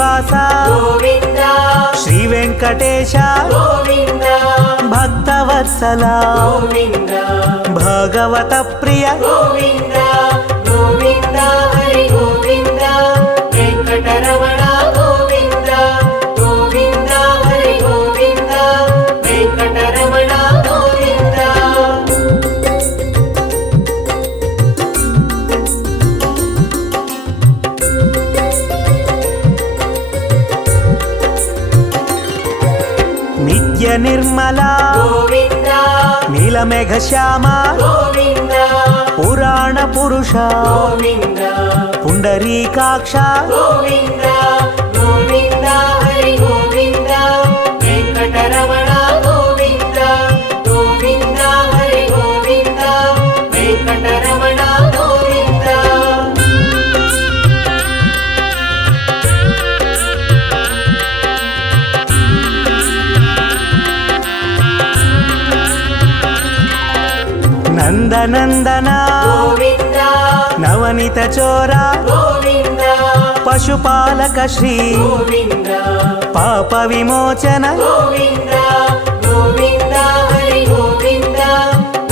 శ్రీనివాస గోవింద శ్రీ వెంకటేశ గోవింద భక్తవత్సల గోవింద భగవత ప్రియ గోవింద గోవింద హరి గోవింద వెంకటరమణ గోవింద గోవింద హరి గోవింద వెంకటరమణ గోవింద నిత్య నిర్మల గోవింద నీలమేఘ శ్యామ గోవింద పురాణ పురుష గోవింద పుండరీకాక్ష గోవింద గోవింద హరి గోవింద వెంకటరమణ గోవింద గోవింద హరి గోవింద వెంకటరమణ గోవింద నందనందన గోవింద నవనిత చోర గోవింద పశుపాలక శ్రీ గోవింద పాప విమోచన గోవింద గోవింద హరి గోవింద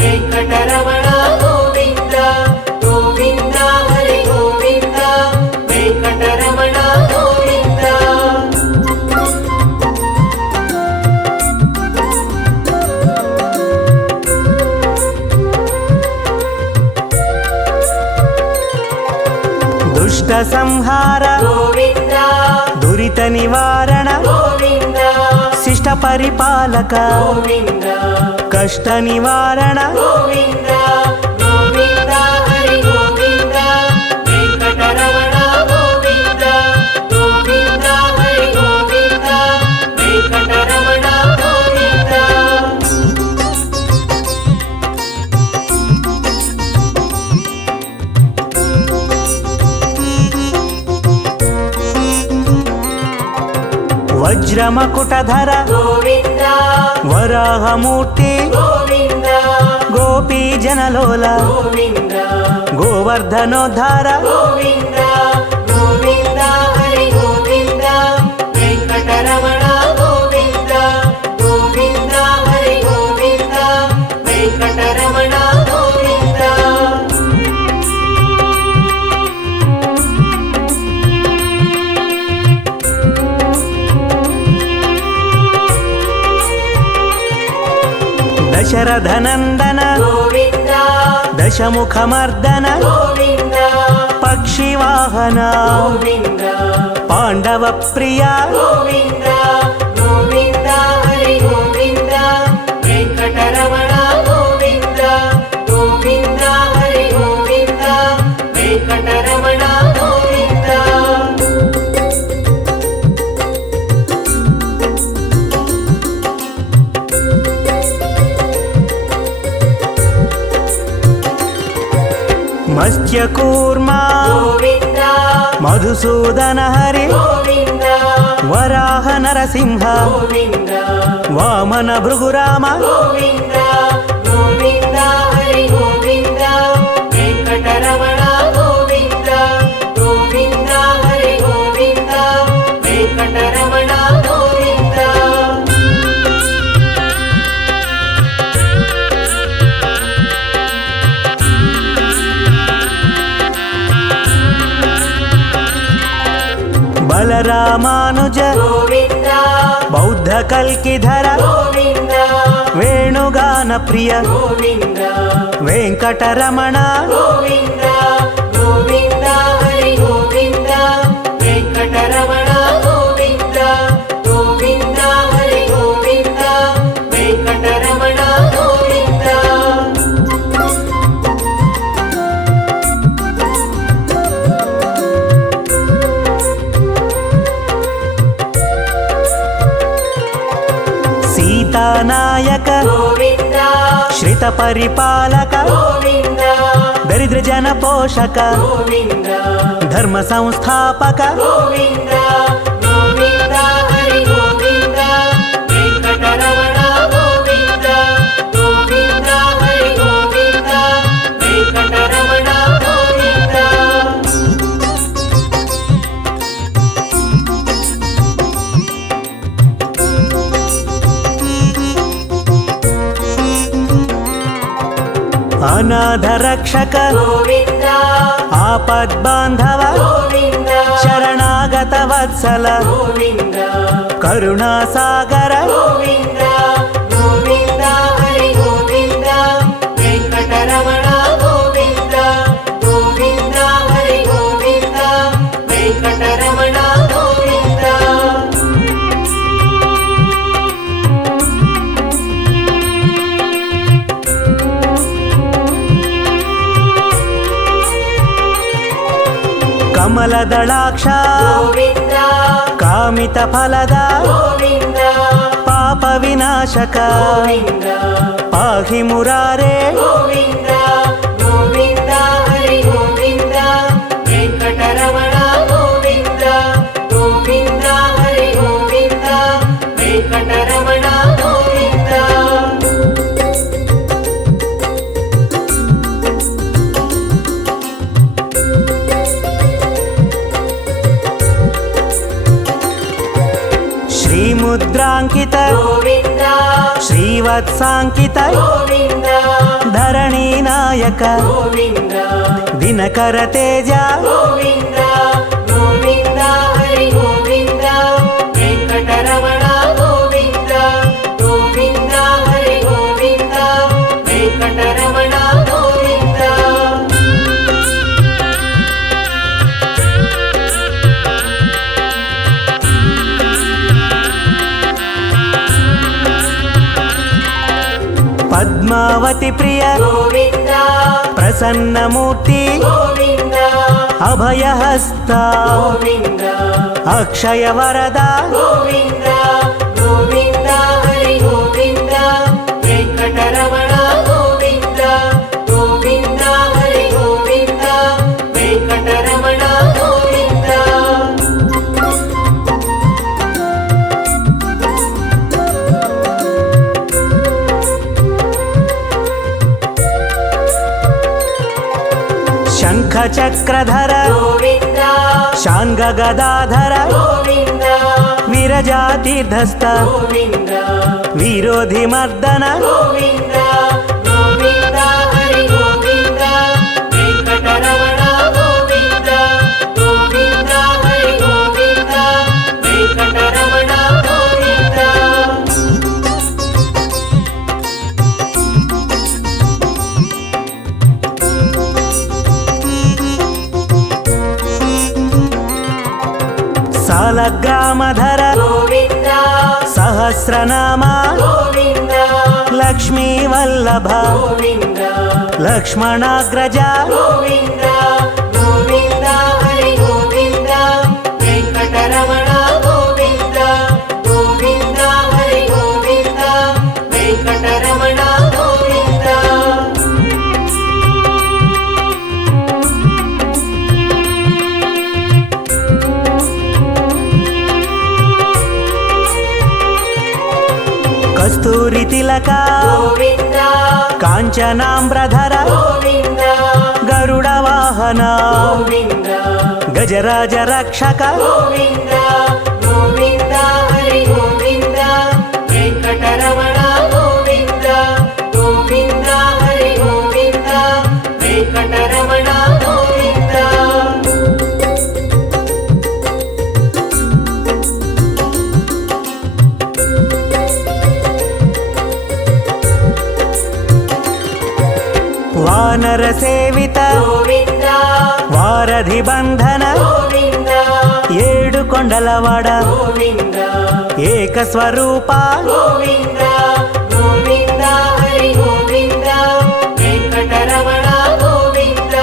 వెంకటరమణ గోవింద గోవింద హరి గోవింద వెంకటరమణ గోవింద దుష్ట సంహార గోవింద దురిత నివారణ గోవింద శిష్ట పరిపాలక గోవింద కష్ట నివారణ గోవింద గోవింద హరి గోవింద వెంకటరమణ గోవింద గోవింద హరి గోవింద వెంకటరమణ గోవింద వజ్రమకుటధర గోవింద వరాహమూర్తి గోవింద గోపీ జనలోల గోవింద గోవర్ధనోద్ధార గోవింద గోవింద హరి గోవింద వెంకటరమణ గోవింద గోవింద హరి గోవింద వెంకటరమణ గోవింద దశరథనందన గోవింద దశముఖమర్దన గోవింద పక్షివాహన గోవింద పాండవ ప్రియ గోవింద గోవింద హరి గోవింద వెంకటరమణ గోవింద గోవింద హరి గోవింద వెంకటరమణ గోవింద మత్స్యకూర్మ గోవింద మధుసూదన హరి గోవింద వరాహ నరసింహ గోవింద వామన భృగురామ గోవింద గోవింద హరి గోవింద వెంకటరమణ గోవింద గోవింద హరి గోవింద వెంకటరమణ గోవింద బలరామానుజ గోవింద బౌద్ధ కల్కిధర గోవింద వేణుగాన ప్రియ గోవింద వెంకటరమణ గోవింద గోవింద హరి గోవింద వెంకటరమణ గోవింద గోవింద హరి గోవింద వెంకటరమణ గోవింద సీతానాయక గోవింద శ్రిత పరిపాలక గోవింద దరిద్ర జన పోషక గోవింద ధర్మ సంస్థాపక గోవింద గోవింద హరి గోవింద వెంకటరమణ గోవింద గోవింద హరి గోవింద వెంకటరమణ గోవింద అనాథ రక్షక గోవింద ఆపద్బాంధవ గోవింద శరణాగత వత్సల గోవింద కరుణాసాగర గోవింద గోవింద హరి గోవింద వెంకటరమణ గోవింద గోవింద హరి గోవింద వెంకటరమణ గోవింద కమలదళాక్ష గోవింద కామిత ఫలద గోవింద పాప వినాశక గోవింద పాహి మురారే గోవింద గోవింద హరి గోవింద వెంకటరమణ గోవింద గోవింద హరి గోవింద వెంకటరమణ గోవింద శ్రీముద్రాంకిత గోవింద శ్రీవత్సాంకిత గోవింద ధరణీ నాయక గోవింద దినకర తేజ గోవింద గోవింద హరి గోవింద వెంకటరమణ గోవింద గోవింద హరి గోవింద వెంకటరమణ గోవింద పద్మావతి ప్రియ గోవింద ప్రసన్నమూర్తి గోవింద అభయహస్త గోవింద అక్షయ వరద గోవింద గోవింద హరి గోవింద వెంకటరమణ గోవింద గోవింద హరి గోవింద వెంకటరమణ గోవింద శంఖ చక్రధర గోవింద శాంగ గదాధర గోవింద విరజాతీర్థస్థ గోవింద విరోధి మర్దన గోవింద గోవింద హరి గోవింద వెంకటరమణ గోవింద గోవింద హరి గోవింద వెంకటరమణ గోవింద సాలగ్రామధర గోవింద సహస్రనామ గోవింద లక్ష్మీ వల్లభ గోవింద లక్ష్మణాగ్రజ గోవింద గోవింద హరి గోవింద వెంకటరమణ గోవింద గోవింద హరి గోవింద వెంకటరమణ గోవింద కస్తూరి తిలక గోవింద కాంచనాంబ్రధర గోవింద గరుడ వాహన గోవింద గజరాజ రక్షక గోవింద గోవింద హరి గోవింద వెంకటరమణ గోవింద గోవింద హరి గోవింద వెంకటరమణ గోవింద వానర సేవిత గోవింద వారధి బంధన గోవింద ఏడు కొండలవాడ గోవింద ఏక స్వరూప గోవింద గోవింద హరి గోవింద వెంకటరమణ గోవింద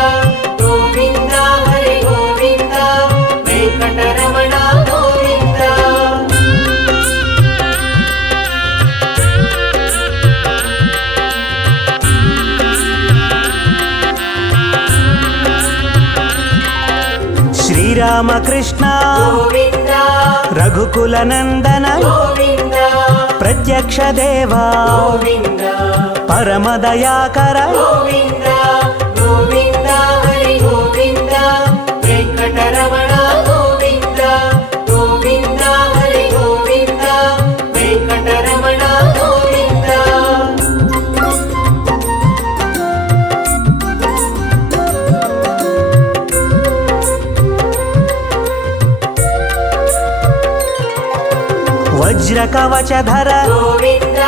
గోవింద హరి గోవింద వెంకటరమణ గోవింద శ్రీరామకృష్ణ గోవింద రఘుకుల నందన గోవింద ప్రత్యక్ష దేవా గోవింద పరమదయాకర గోవింద గోవింద హరి గోవింద వెంకటరమణ గోవింద గోవింద హరి గోవింద వెంకటరమణ గోవింద వజ్ర కవచధర గోవింద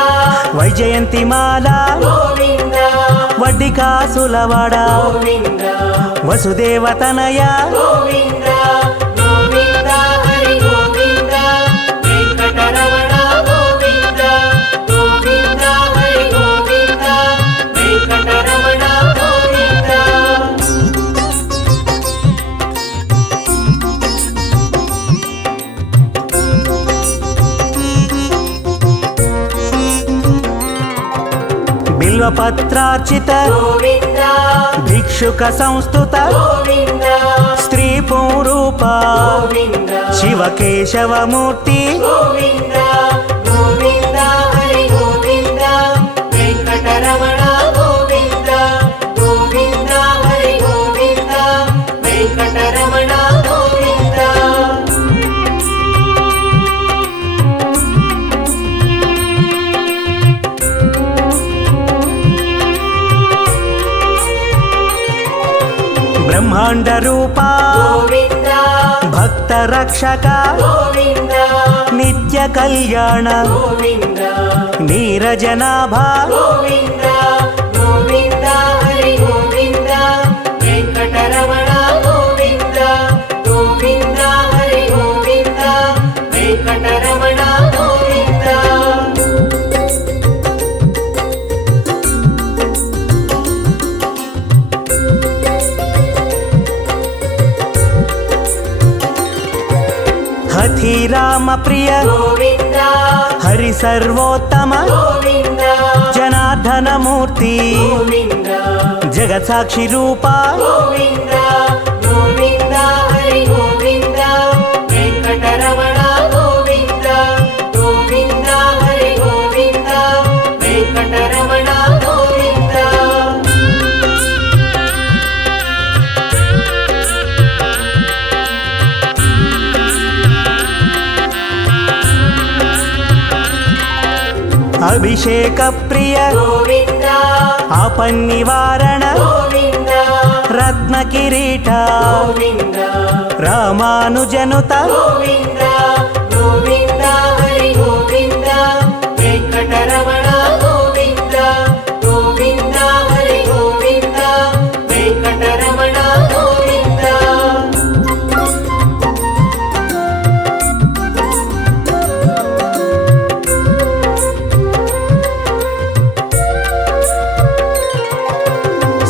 వైజయంతిమాల గోవింద వడ్డికాసులవాడ గోవింద వసుదేవతనయ గోవింద గోవింద హరి గోవింద వెంకటరమణ గోవింద గోవింద హరి గోవింద వెంకటరమణ గోవింద బిల్వపత్రార్చిత గోవింద భిక్షుక సంస్థుత గోవింద స్త్రీ పూరూప గోవింద శివకేశవమూర్తి గోవింద గోవింద హరి గోవింద వెంకటరమణ గోవింద గోవింద హరి గోవింద వెంకటరమణ గోవింద బ్రహ్మాండ రూప గోవింద భక్త రక్షక గోవింద నిత్య కళ్యాణ గోవింద నీరజనాభ గోవింద గోవింద హరి గోవింద వెంకటరమణ గోవింద గోవింద హరి గోవింద వెంకటరమణ గోవింద హఠి రామ ప్రియ గోవింద హరి సర్వోత్తమ గోవింద జనార్దన మూర్తి గోవింద జగత్సాక్షి రూప గోవింద గోవింద హరి గోవింద వెంకటరమణ గోవింద గోవింద హరి గోవింద వెంకటరమణ గోవింద అభిషేక ప్రియ గోవింద ఆపన్నివారణ గోవింద రత్న కిరీట గోవింద రామానుజనుత గోవింద గోవింద హరి గోవింద వెంకటరమణ గోవింద గోవింద హరి గోవింద వెంకటరమణ గోవింద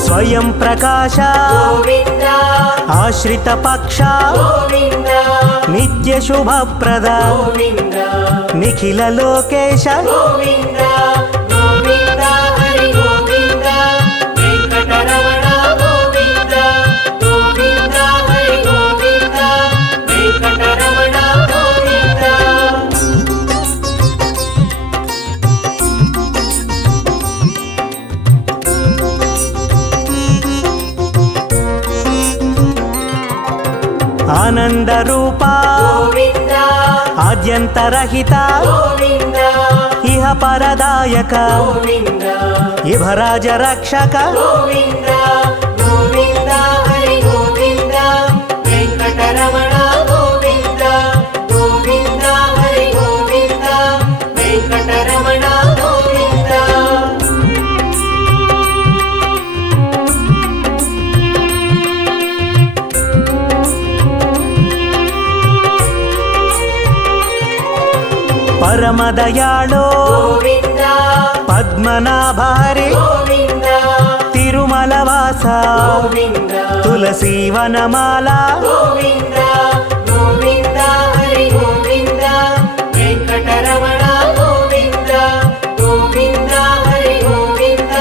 స్వయం ప్రకాశ గోవింద ఆశ్రిత పక్ష గోవింద నిత్య శుభప్రద గోవింద నిఖిల లోకేశ గోవింద గోవింద హరి గోవింద వెంకటరమణ గోవింద గోవింద హరి గోవింద వెంకటరమణ గోవింద ఆనంద రూప గోవింద ఆద్యంతరహిత గోవింద ఇహ పరదాయక గోవింద ఇభరాజ రక్షక గోవింద గోవింద హరి గోవింద వెంకటరమణ గోవింద గోవింద హరి గోవింద వెంకటరమణ గోవింద పరమదయాళో గోవింద పద్మనాభ హరి గోవింద తిరుమలవాస గోవింద తులసీవనమాల గోవింద గోవింద హరి గోవింద వెంకటరమణ గోవింద గోవింద హరి గోవింద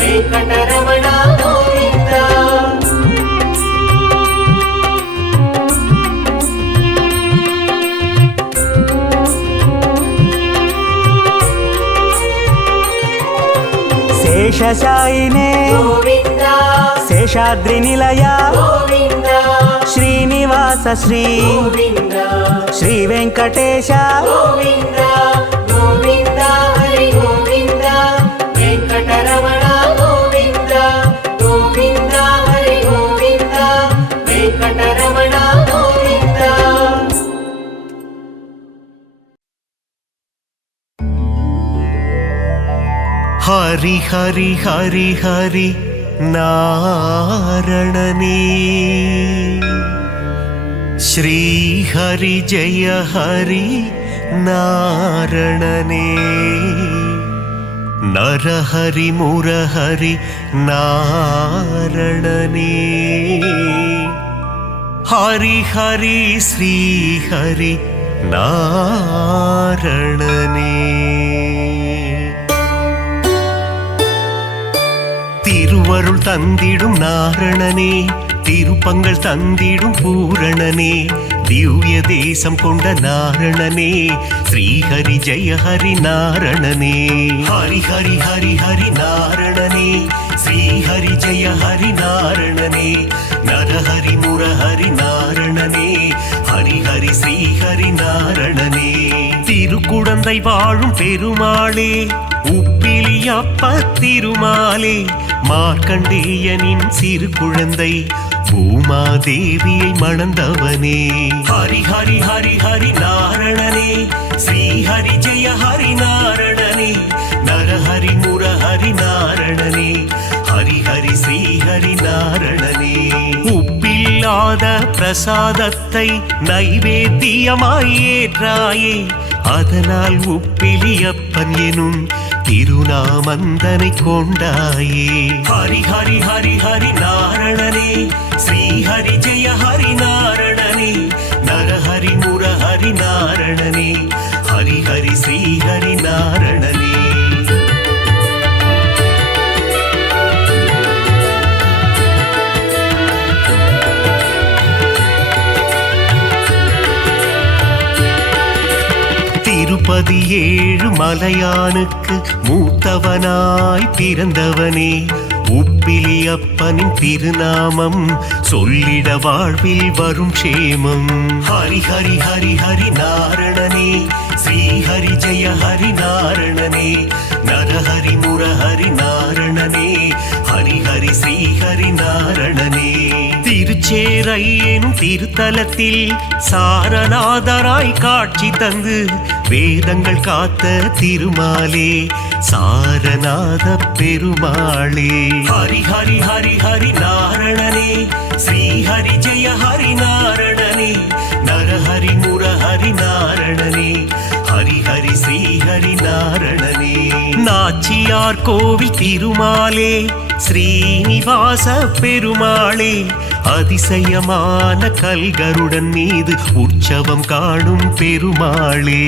వెంకటరమణ గోవింద శేషశాయినే గోవింద శేషాద్రి నిలయ గోవింద శ్రీనివాస శ్రీ గోవింద శ్రీ వెంకటేశ గోవింద గోవింద హరి గోవింద వెంకటరమణ గోవింద గోవింద హరి గోవింద వెంకటరమణ ஹரி ஹரி ஹரி ஹரி நாரணனே ஸ்ரீ ஹரி ஜெய ஹரி நாரணனே நரஹரி முரஹரி நாரணனே ஹரி ஹரி ஸ்ரீ ஹரி நாரணனே திருவருள் தந்திடும் நாரணனே திருப்பங்கள் தந்திடும் பூரணனே திவ்ய தேசம் கொண்ட நாரணனே ஸ்ரீஹரி ஜெய ஹரி நாரணனே ஹரி ஹரி ஹரி ஹரி நாரணனே ஸ்ரீஹரி ஜெய ஹரி நாரணனே நரஹரி முரஹரி நாரணனே ஹரி ஹரி ஸ்ரீஹரி நாரணனே திருக்குடந்தை வாழும் பெருமாளே உப்பிலியப்ப திருமாலே மார்க்கண்டேயனின் சிறு குழந்தை பூமாதேவியை மணந்தவனே ஹரி ஹரி ஹரி ஹரி நாரணனே ஸ்ரீஹரி ஜெய ஹரி நாரணனே நரஹரி முரஹரி நாரணனே ஹரி ஹரி ஸ்ரீஹரி நாரணனே உப்பில்லாத பிரசாதத்தை நைவேத்தியமாய் ஏற்றாயே அதனால் உப்பிலியப்பன் எனும் திருநாமந்தனை கொண்டாயே ஹரி ஹரி ஹரி ஹரி நாரணனே ஸ்ரீஹரி ஜெய ஹரி நாரணனே நரஹரி முரஹரி நாரணனே ஹரி ஹரி ஸ்ரீஹரி நாரணனே திருப்பதி ஏழு மலையானுக்கு மூத்தவனாய் பிறந்தவனே உப்பிலியப்பனின் திருநாமம் சொல்லிட வாழ்வில் வரும் க்ஷேமம் ஹரி ஹரி ஹரி ஹரி நாரணனே ஸ்ரீஹரி ஜெய ஹரி நாரணனே நரஹரி முரஹரி நாரணனே ஹரி ஹரி ஸ்ரீஹரி நாரணனே திருச்சேரை எனும் திருத்தலத்தில் சாரநாதராய் காட்சி தந்து வேதங்கள் காத்த திருமாலே சாரநாத பெருமாளே ஹரி ஹரி ஹரி ஹரி நாரணனே ஸ்ரீஹரி ஜெய ஹரி நாரணனே நரஹரி முரஹரி நாரணனே ஹரி ஹரி ஸ்ரீஹரி நாரணனே நாச்சியார் கோவில் திருமாலே ஸ்ரீனிவாச பெருமாளே அதிசயமான கல்கருடன் மீது உற்சவம் காணும் பெருமாளே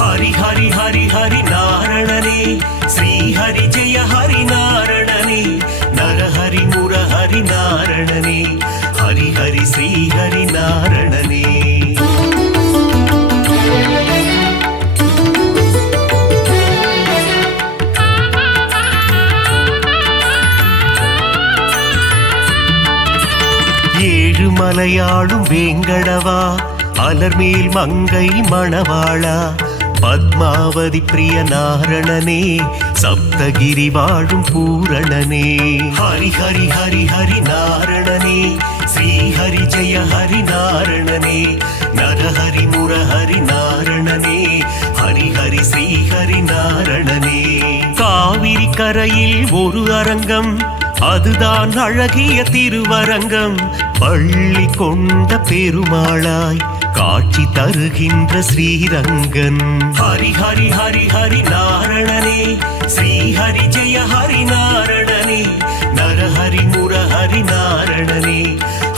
ஹரி ஹரி ஹரி ஹரி நாரணனே ஸ்ரீஹரி ஜெய ஹரி நாரணனே நரஹரி முரஹரி நாரணனே ஹரி ஹரி ஸ்ரீஹரி நாரணனே ஏழுமலையாளும் வேங்கடவா அலர்மேல் மங்கை மணவாளா பத்மாவதி பிரிய நாரணனே சப்தகிரி வாழும் பூரணனே ஹரி ஹரி ஹரி ஹரி நாரணனே ஸ்ரீஹரி ஜெய ஹரி நாரணனே நரஹரி முரஹரி நாரணனே ஹரி ஹரி ஸ்ரீஹரி நாரணனே காவிரி கரையில் ஒரு அரங்கம் அதுதான் அழகிய திருவரங்கம் பள்ளி கொண்ட பெருமாளாய் காட்சி தருகின்ற ஸ்ரீரங்கன் ஹரி ஹரி ஹரி ஹரி நாரணனே ஸ்ரீஹரி ஜெய ஹரி நாரணனே நரஹரி முரஹரி நாரணனே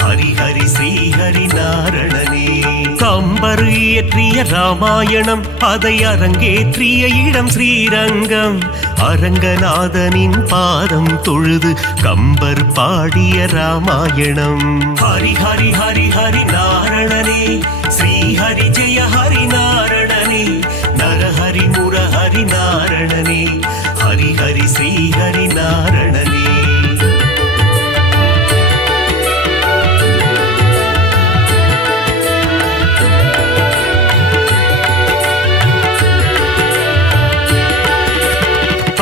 ஹரி ஹரி ஸ்ரீஹரி நாரணனே கம்பர் இயற்றிய ராமாயணம் அதை அரங்கேற்றிய இடம் ஸ்ரீரங்கம் அரங்கநாதனின் பாதம் தொழுது கம்பர் பாடிய ராமாயணம் ஹரி ஹரி ஹரி ஹரி நாரணனே ஸ்ரீஹரி ஜெய ஹரி நாரணனே நரஹரி முரஹரி நாரணனே ஹரி ஹரி ஸ்ரீஹரி நாரணனே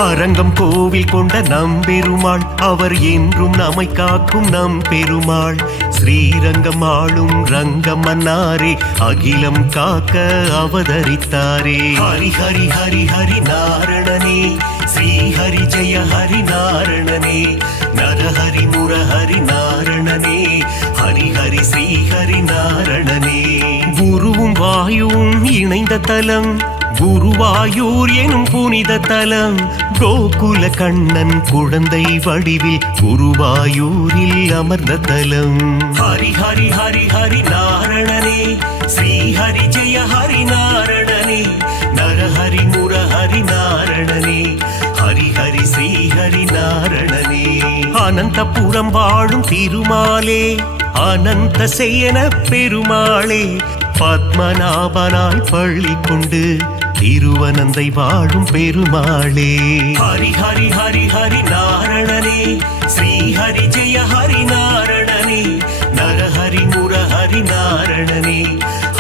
அரங்கம் கோவில் கொண்ட நம்பெருமாள் அவர் என்றும் நம்மை காக்கும் நம்பெருமாள் ஸ்ரீரங்கம் ஆளும் ரங்கம் மன்னாரே அகிலம் காக்க அவதரித்தாரே. ஹரி ஹரி ஹரி ஹரி நாரணனே ஸ்ரீ ஹரி ஜெய ஹரி நாரணனே நரஹரி முரஹரி நாரணனே ஹரி ஹரி ஸ்ரீ ஹரி நாரணனே. குருவும் வாயுவும் இணைந்த தலம் குருவாயூர் எனும் புனித தலம். கோகுல கண்ணன் குழந்தை வடிவில் குருவாயூரில் அமர்ந்த தலம். ஹரி ஹரி ஹரி ஹரி நாரணனே ஸ்ரீ ஹரி ஜெய ஹரி நாரணனே நரஹரி முரஹரி நாரணனே ஹரி ஹரி ஸ்ரீ ஹரி நாரணனே. அனந்தபுரம் வாழும் திருமாலே அனந்த சேன பெருமாளே பத்மநாபனாய் பள்ளி கொண்டு திருவனந்தை வாழும் பெருமாளே. ஹரி ஹரி ஹரி ஹரி நாரணனே ஸ்ரீ ஹரி ஜெய ஹரி நாரணனே நரஹரி முரஹரி நாரணனே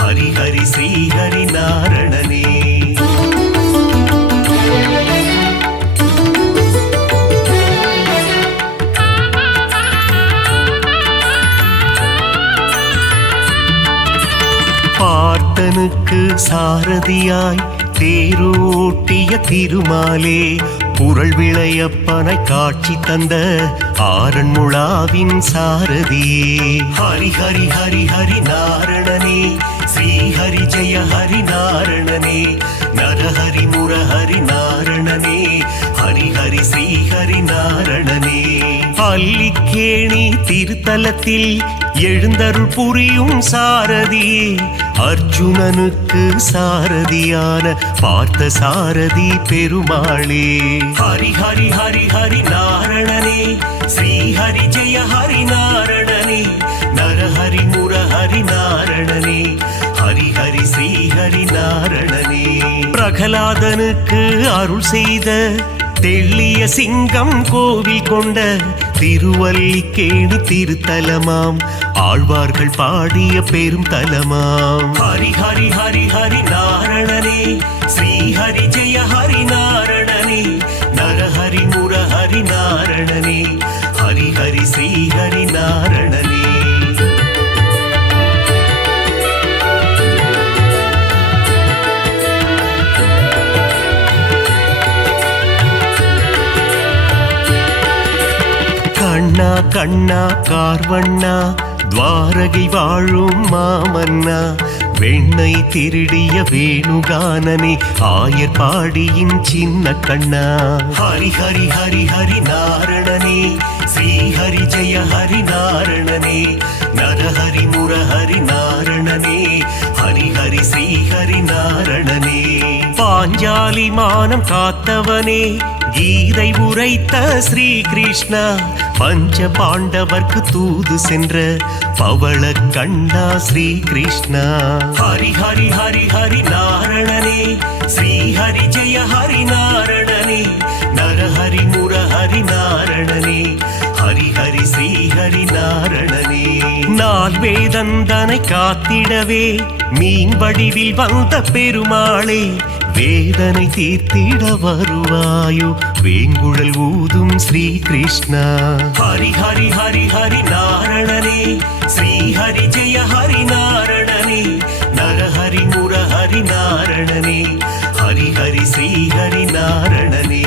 ஹரி ஹரி ஸ்ரீ ஹரி நாரணனே. பார்த்தனுக்கு சாரதியாய் தேரோட்டிய திருமாலே புரள் விளையப்பனை காட்சி தந்த ஆரண்முழாவின் சாரதியே. ஹரி ஹரி ஹரி ஹரி நாரணனே ஸ்ரீ ஹரி ஜெய ஹரி நாரணனே நரஹரி முரஹரி நாரணனே ஹரி ஹரி ஸ்ரீ ஹரி நாரணனே. அல்லிக்கேணி திருத்தலத்தில் எழுந்தருள் புரியும் சாரதியே அர்ஜுனனுக்கு சாரதியான பார்த்த சாரதி பெருமாளே. ஹரி ஹரி ஹரி ஹரி நாரணனே ஸ்ரீ ஹரி ஜெய ஹரி நாரணனே நரஹரி முரஹரி நாரணனே ஹரி ஹரி ஸ்ரீ ஹரி நாரணனே. பிரகலாதனுக்கு அருள் செய்த தெள்ளிய சிங்கம் கோவில் கொண்ட திருவல்லிக்கேணி திருத்தலமாம் ஆழ்வார்கள் பாடிய பெரும் தலமாம். ஹரி ஹரி ஹரி ஹரி நாரணனே ஸ்ரீ ஹரி ஜெய ஹரி நாரணனே நரஹரி முரஹரி நாரணனே ஹரி ஹரி ஸ்ரீ ஹரி நாரணனே. கண்ணா கண்ணா கார்வண்ணா துவாரகை வாழும் மாமன்னா வெண்ணை திருடிய வேணுகானனே ஆயர் பாடியின் சின்ன கண்ணா. ஹரி ஹரி ஹரி ஹரி நாரணனே ஸ்ரீ ஹரி ஜெய ஹரி நாரணனே நரஹரி முரஹரி நாரணனே ஹரி ஹரி ஸ்ரீ ஹரி நாரணனே. பாஞ்சாலி மானம் காத்தவனே கீதை உரைத்த ஸ்ரீ கிருஷ்ணா பஞ்ச பாண்டவர்க்கு தூது சென்ற பவள கண்ணா ஸ்ரீ கிருஷ்ணா. ஹரி ஹரி ஹரி ஹரி நாரணனே ஸ்ரீ ஹரி ஜெய ஹரி நாரணனே நரஹரி முரஹரி நாரணனே ஹரி ஹரி ஸ்ரீ ஹரி நாரணனே. நால் வேதந்தனை காத்திடவே மீன் வடிவில் வந்த பெருமாளே வேதனை தீர்த்திட வருவாயோ வேங்குழல் ஊதும் ஸ்ரீ கிருஷ்ணா. ஹரி ஹரி ஹரி ஹரி நாரணனே ஸ்ரீ ஹரி ஜெய ஹரி நாரணனே நரஹரி முரஹரி நாரணனே ஹரி ஹரி ஸ்ரீ ஹரி நாரணனே.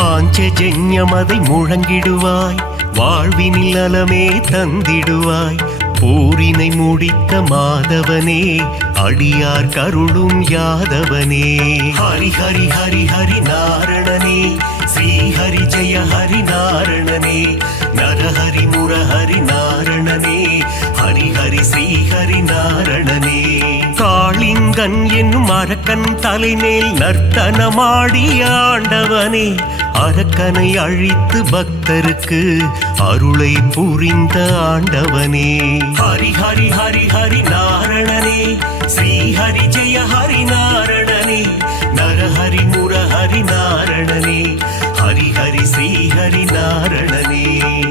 பாஞ்சஜன்யமதை முழங்கிடுவாய் வாழ்வினில் நலமே தந்திடுவாய் போரினை முடித்த மாதவனே அடியார் கருளும் யாதவனே. ஹரி ஹரி ஹரி ஹரி நாரணனே ஸ்ரீ ஹரி ஜெய ஹரி நாரணனே நரஹரி முரஹரி நாரணனே ஹரி ஹரி ஸ்ரீ ஹரி நாரணனே. காளிங்கன் என்னும் அரக்கன் தலைமேல் நர்த்தனமாடிய ஆண்டவனே அரக்கனை அழித்து பக்தருக்கு அருளை புரிந்த ஆண்டவனே. ஹரி ஹரி ஹரி ஹரி நாரணனே ஸ்ரீ ஹரி ஜெய ஹரி நாரணனே நரஹரி முரஹரி நாரணனே ஹரி ஹரி ஸ்ரீ ஹரி நாரணனே.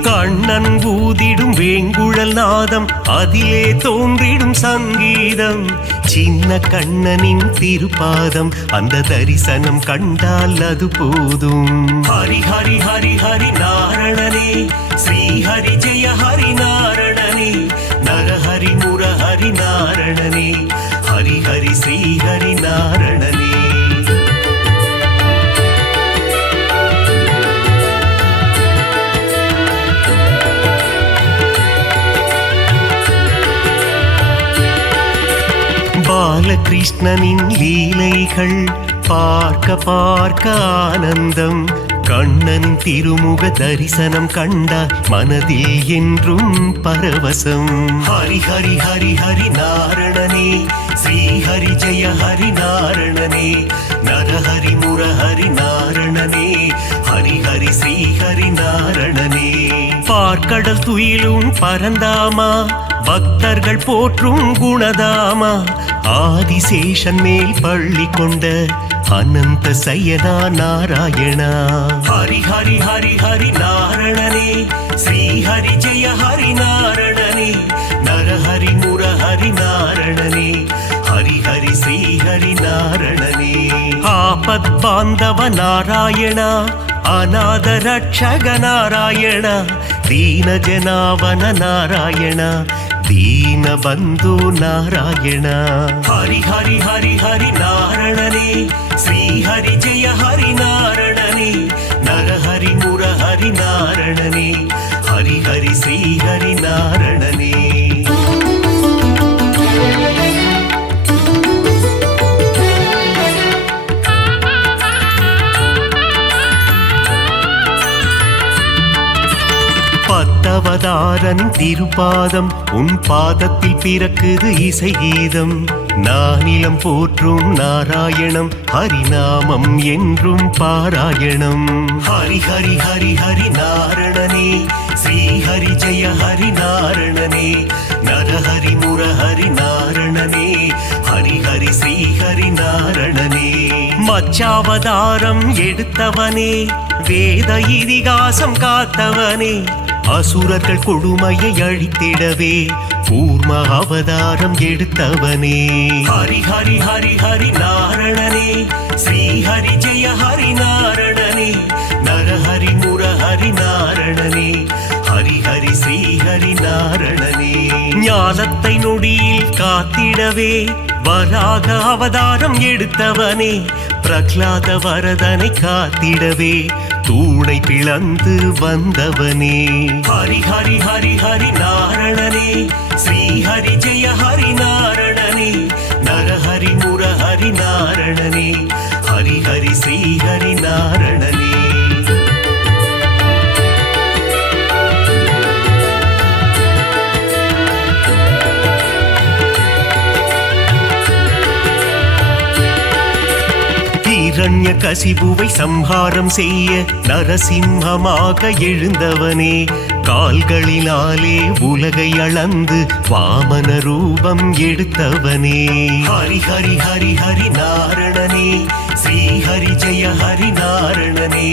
கண்ணன் ஊதிடும் வேங்குழல் நாதம் அதிலே தோன்றிடும் சங்கீதம் சின்ன கண்ணனின் திருப்பாதம் அந்த தரிசனம் கண்டால் அது போதும். ஹரி ஹரி ஹரி ஹரி நாரணனே ஸ்ரீ ஹரி ஜெய ஹரி நாரணனே நரஹரி முரஹரி நாரணனே ஹரி ஹரி ஸ்ரீ ஹரி நாரணனே. பாலகிருஷ்ணனின் லீலைகள் பார்க்க பார்க்க ஆனந்தம். கண்ணனின் திருமுக தரிசனம் கண்டால் மனதில் என்றும் பரவசம். ஹரி ஹரி ஹரி ஹரி நாரணனே ஸ்ரீ ஹரி ஜெய ஹரி நாரணனே நரஹரி முரஹரி நாரணனே ஹரி ஹரி ஸ்ரீ ஹரி நாரணனே. பார்க்கடல் துயிலும் பரந்தாமா பக்தர்கள் போற்றும் குணதாமா ஆதிசேஷன் மேல் பள்ளி கொண்ட அனந்த சயனா நாராயணா. ஹரி ஹரி ஹரி ஹரி நாரணனே ஸ்ரீ ஹரி ஜெய ஹரி நாரணனே நரஹரி முரஹரி நாரணனே ஹரி ஹரி ஸ்ரீ ஹரி நாரணனே. ஆபத் பாந்தவ நாராயணா அநாத ரட்சக நாராயணா தீன ஜனாவன நாராயணா தீன பந்து நாராயணா. ஹரி ஹரி ஹரி ஹரி நாரணனே ஸ்ரீ ஹரி ஜெய ஹரி நாரணனே நரஹரி முரஹரி நாரணனே ஹரி ஹரி ஸ்ரீ ஹரி நாரணனே. பத்தவதாரன் திருப்பாதம் உன் பாதத்தில் பிறக்குது இசை கீதம். நானிலம் போற்றும் நாராயணம் ஹரிநாமம் என்றும் பாராயணம். ஹரி ஹரி ஹரி ஹரி நாரணனே ஸ்ரீ ஹரி ஜெய ஹரி நாரணனே நரஹரி முரஹரி நாரணனே ஹரி ஹரி ஸ்ரீ ஹரி நாரணனே. மச்சாவதாரம் எடுத்தவனே வேத இதிகாசம் காத்தவனே அசுரர்கள் கொடுமையை அழித்திடவே கூர்ம அவதாரம் எடுத்தவனே. ஹரி ஹரி ஹரி ஹரி நாரணனே ஸ்ரீ ஹரி ஜெய ஹரி நாரணனே நரஹரி முரஹரி நாரணனே ஹரி ஹரி ஸ்ரீ ஹரி நாரணனே. ஞானத்தை நொடியில் காத்திடவே வராக அவதாரம் எடுத்தவனே பிரகலாத வரதனை காத்திடவே தூணை பிளந்து வந்தவனே. ஹரி ஹரி ஹரி ஹரி நாரணனே ஸ்ரீ ஹரி ஜெய ஹரி நாரணனே நரஹரி முரஹரி நாரணனே ஹரி ஹரி ஸ்ரீ ஹரி நாரணனே. இரண்ய கசிபுவை சம்ஹாரம் செய்ய நரசிம்மமாக எழுந்தவனே கால்களினாலே உலகை அளந்து வாமன ரூபம் எடுத்தவனே. ஹரி ஹரி ஹரி ஹரி நாரணனே ஸ்ரீ ஹரி ஜெய ஹரி நாரணனே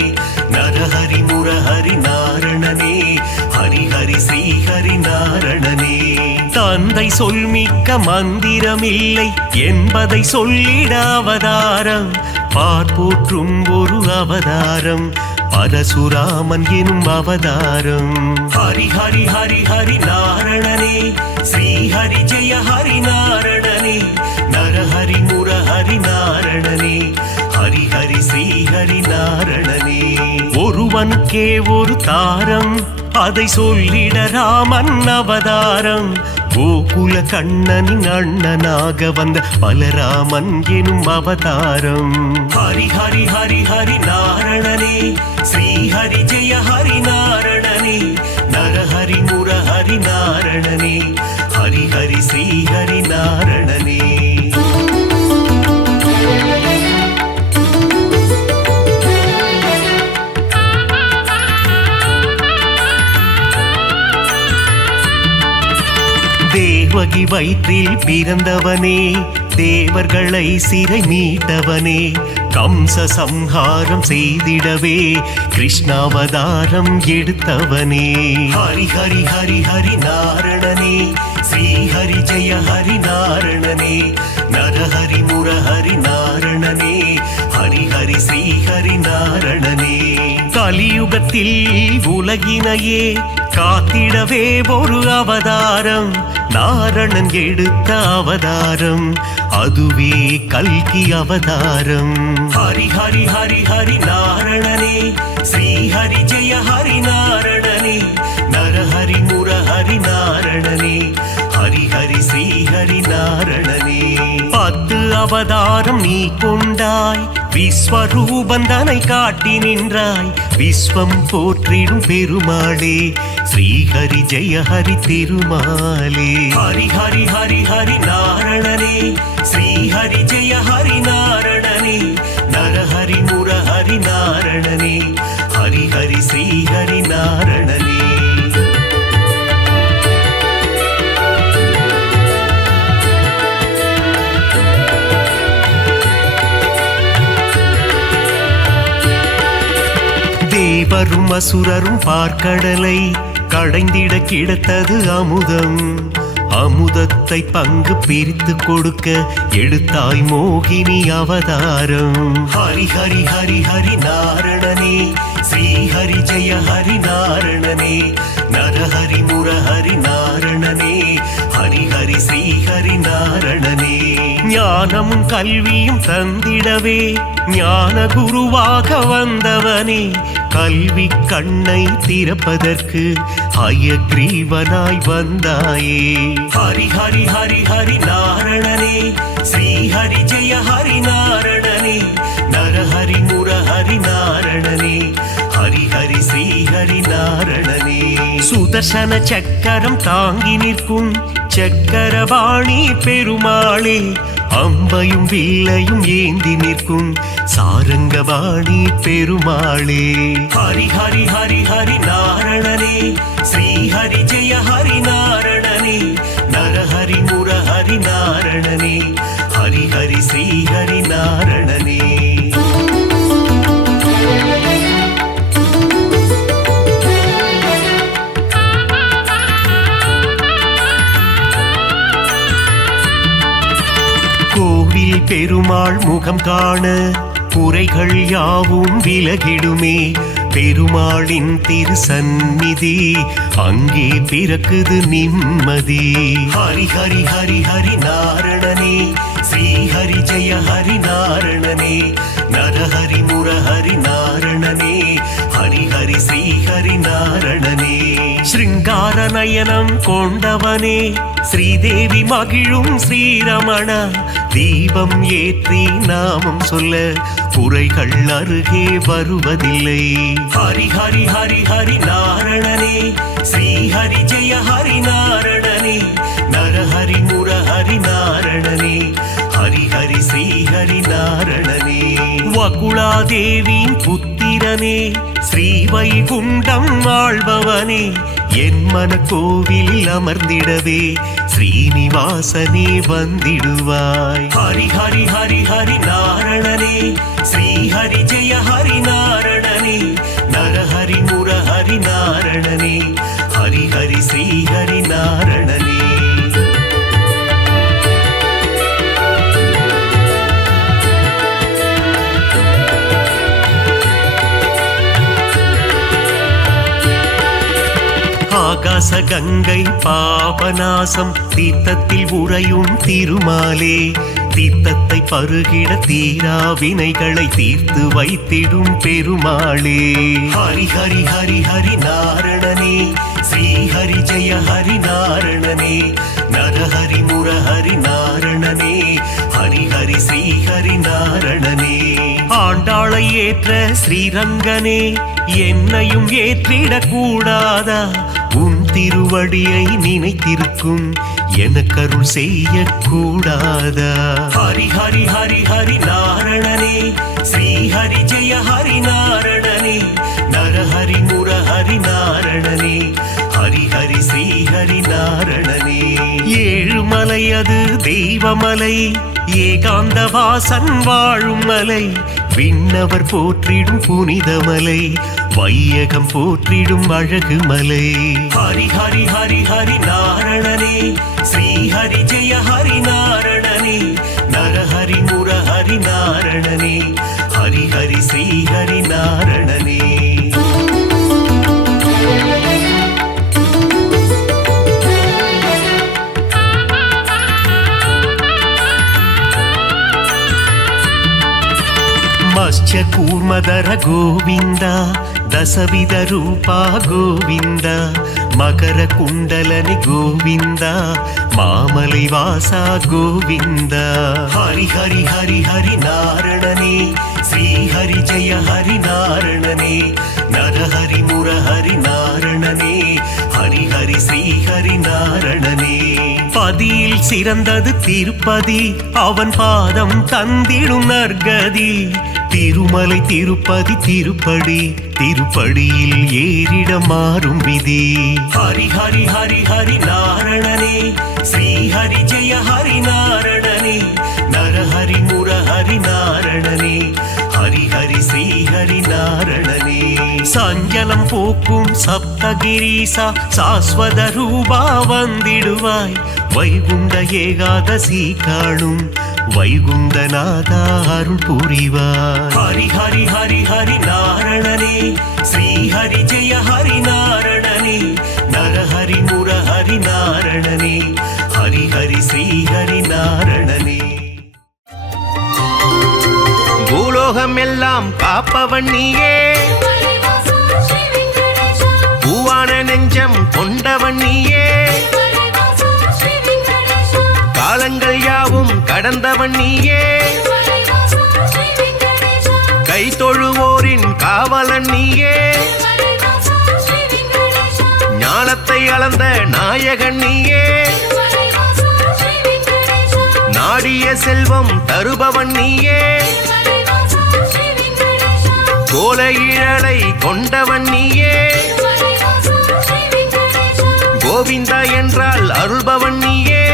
நரஹரி முரஹரி நாரணனே ஹரி ஹரி ஸ்ரீ ஹரி நாரணனே. தந்தை சொல்மிக்க மந்திரமில்லை என்பதை சொல்லிட அவதாரம் பார்ப்போற்றும் ஒரு அவதாரம் பரசுராமன் எனும் அவதாரம். ஹரி ஹரி ஹரி ஹரி நாரணனே ஸ்ரீ ஹரி ஜெய ஹரி நாரணனே நரஹரி முரஹரி நாரணனே ஹரி ஹரி ஸ்ரீ ஹரி நாரணனே. ஒருவனுக்கே ஒரு தாரம் அதை சொல்லிட ராமன் அவதாரம் கோகுல கண்ணனின் அண்ணனாக வந்த பலராமன் எனும் அவதாரம். ஹரி ஹரி ஹரி ஹரி நாரணனே ஸ்ரீ ஹரி ஜெய ஹரி நாரணனே நரஹரி முரஹரி நாரணனே ஹரி ஹரி ஸ்ரீ ஹரி நாரணனே. தேவகி வயிற்றில் பிறந்தவனே தேவர்களை சிறை மீட்டவனே கம்ச சம்ஹாரம் செய்திடவே கிருஷ்ணாவதாரம் எடுத்தவனே. ஹரி ஹரி ஹரி ஹரி நாரணனே, ஸ்ரீ ஹரி ஜெய ஹரி நாரணனே, நரஹரி முரஹரி நாரணனே, ஹரி ஹரி ஸ்ரீ ஹரி நாரணனே. கலியுகத்தில் உலகினையே காத்திடவே ஒரு அவதாரம், நாரணன் எடுத்த அவதாரம், அதுவே கல்கி அவதாரம். ஹரி ஹரி ஹரி ஹரி நாரணனே, ஸ்ரீ ஹரி ஜெய ஹரி நாரணனே, நரஹரி முரஹரி நாரணனே, ஹரி ஹரி ஸ்ரீ ஹரி நாரணனே. 10 அவதாரம் நீ கொண்டாய், விஸ்வரூபந்தனை காட்டி நின்றாய், விஸ்வம் போற்றிடும் பெருமாளே, ஸ்ரீ ஹரி ஜெய ஹரி திருமாலே. ஹரி ஹரி ஹரி ஹரி நாரணனே, ஸ்ரீ ஹரி ஜெய ஹரி நாரணனே, நரஹரி முரஹரி நாரணனே, ஹரி ஹரி ஸ்ரீ ஹரி நாரணனே. தேவரும் அசுரரும் பார்க்கடலை கடைந்திட கிடைத்தது அமுதம், அமுதத்தை பங்கு பிரித்து கொடுக்க எடுத்தாய் மோகினி அவதாரம். ஹரி ஹரி ஹரி ஹரி நாரணனே, ஸ்ரீ ஹரி ஜெய ஹரி நாரணனே, நரஹரி முரஹரி நாரணனே, ஹரி ஹரி ஸ்ரீ ஹரி நாரணனே. ஞானமும் கல்வியும் தந்திடவே ஞான குருவாக வந்தவனே, கல்வி கண்ணை திறப்பதற்கு ஹயக்ரீவனாய் வந்தாயே. ஹரி ஹரி ஹரி ஹரி நாரணனே, ஸ்ரீ ஹரி ஜெய ஹரி நாரணனே, நரஹரி முரஹரி நாரணனே, ஹரி ஹரி ஸ்ரீ ஹரி நாரணனே. சுதர்சன சக்கரம் தாங்கி நிற்கும் சக்கரவாணி பெருமாளே, அம்பையும் வில்லையும் ஏந்தி நிற்கும் சாரங்கவாணி பெருமாளே. ஹரி ஹரி ஹரி ஹரி நாரணனே, ஸ்ரீ ஹரி ஜெய ஹரி நாரணனே, நரஹரி முரஹரி நாரணனே, ஹரி ஹரி ஸ்ரீ ஹரி நாரணனே. கோவில் பெருமாள் முகம் காண குறைகள் யாவும் விலகிடுமே, பெருமாளின் திருசந்நிதி அங்கே பிறக்குது நிம்மதி. ஹரி ஹரி ஹரி ஹரி நாரணனே, ஸ்ரீ ஹரி ஜெய ஹரி நாரணனே, நரஹரி முரஹரி நாரணனே, ஹரி ஹரி ஸ்ரீ ஹரி நாரணனே. ஸ்ருங்கார நயனம் கொண்டவனே, ஸ்ரீதேவி மகிழும் ஸ்ரீரமணா, தீபம் ஏற்றி நாமம் சொல்ல குறைகள் அருகே வருவதில்லை. ஹரி ஹரி ஹரி ஹரி நாரணனே, ஸ்ரீ ஹரி ஜெய ஹரி நாரணனே, நரஹரி முரஹரி நாரணனே, ஹரி ஹரி ஸ்ரீ ஹரி நாரணனே. வகுளாதேவியின் புத்திரனே, ஸ்ரீ வைகுண்டம் ஆள்பவனே, என் மன கோவிலில் அமர்ந்திடவே ஸ்ரீனிவாசனே வந்திடுவாய். ஹரி ஹரி ஹரி ஹரி நாரணனே, ஸ்ரீ ஹரி ஜெய ஹரி நாரணனே, நரஹரி முரஹரி நாரணனே, ஹரி ஹரி ஸ்ரீ ஹரி நாரணனே. ஆகாச கங்கை பாபநாசம் தீர்த்தத்தில் உறையும் திருமாலே, தீர்த்தத்தை பருகிட தீரா வினைகளை தீர்த்து வைத்திடும் பெருமாளே. ஹரி ஹரி ஹரி ஹரி நாரணனே, ஸ்ரீ ஹரி ஜெய ஹரி நாரணனே, நரஹரி முரஹரி நாரணனே, ஹரி ஹரி ஸ்ரீ ஹரி நாரணனே. ஆண்டாளை ஏற்ற ஸ்ரீரங்கனே, என்னையும் ஏற்றிடக் கூடாதா, உன் திருவடியை நினைத்திருக்கும் எனக்கருள் செய்ய கூடாதா. ஹரி ஹரி ஹரி ஹரி நாரணனே, ஸ்ரீ ஹரி ஜெய ஹரி நாரணனே, நரஹரி முரஹரி நாரணனே, ஹரி ஹரி ஸ்ரீ ஹரி நாரணனே. ஏழுமலை அது தெய்வமலை, ஏகாந்த வாசன் வாழும் மலை, விண்ணவர் போற்றிடும் புனிதமலை, வையகம் போற்றிடும் அழகு மலை. ஹரி ஹரி ஹரி ஹரி நாரணனே, ஸ்ரீ ஹரி ஜெய ஹரி நாரணனே, நரஹரி முரஹரி நாரணனே, ஹரி ஹரி ஸ்ரீ ஹரி நாரணனே. ಮತ್ಸ್ಯ ಕೂರ್ಮದರ ಗೋವಿಂದ, ದಸವಿಧ ರೂಪ ಗೋವಿಂದ, ಮಕರ ಕುಂಡಲನಿ ಗೋವಿಂದ, ಮಾಮಲೈ ವಾಸ ಗೋವಿಂದ. ಹರಿ ಹರಿ ಹರಿ ಹರಿ ನಾರಣನೇ, ಶ್ರೀ ಹರಿ ಜಯ ಹರಿ ನಾರಣನೇ, ನರಹರಿ ಮುರಹರಿ ನಾರಣನೇ, ஹரி ஹரி ஸ்ரீ ஹரி நாரணனே. பதியில் சிறந்தது திருப்பதி, அவன் பாதம் தந்திடும் நற்கதி. திருமலை திருப்பதி திருப்படி, திருப்படியில் ஏறிடம் மாறும் விதி. ஹரி ஹரி ஹரி ஹரி நாரணனே, ஸ்ரீ ஹரி ஜெய ஹரி நாரணனே, நரஹரி முரஹரி நாரணனே, ஹரி ஹரி ஸ்ரீ ஹரி நாரணனே. சஞ்சலம் போக்கும் சப்தகிரீசா, சாஸ்வத ரூபா வந்திடுவாய், வைகுண்ட ஏகாதசி காணும் வைகுந்தநாதா அருள் புரிவாய். ஹரி ஹரி ஹரி ஹரி நாரணனே, ஸ்ரீ ஹரி ஜெய ஹரி நாரணனே, நரஹரி முரஹரி நாரணனே, ஹரி ஹரி ஸ்ரீ ஹரி நாரணனே. பூலோகம் எல்லாம் காப்பவன் நீயே, பூவான நெஞ்சம் கொண்டவன் நீயே, காலங்கள் யாவும் கடந்தவன் நீயே, கை தொழுவோரின் காவலன் நீயே, ஞானத்தை அளந்த நாயகன் நீயே, நாடிய செல்வம் தருபவன் நீயே, கோல இழலை கொண்டவன் நீயே, கோவிந்தா என்றால் அருள்பவன் நீயே,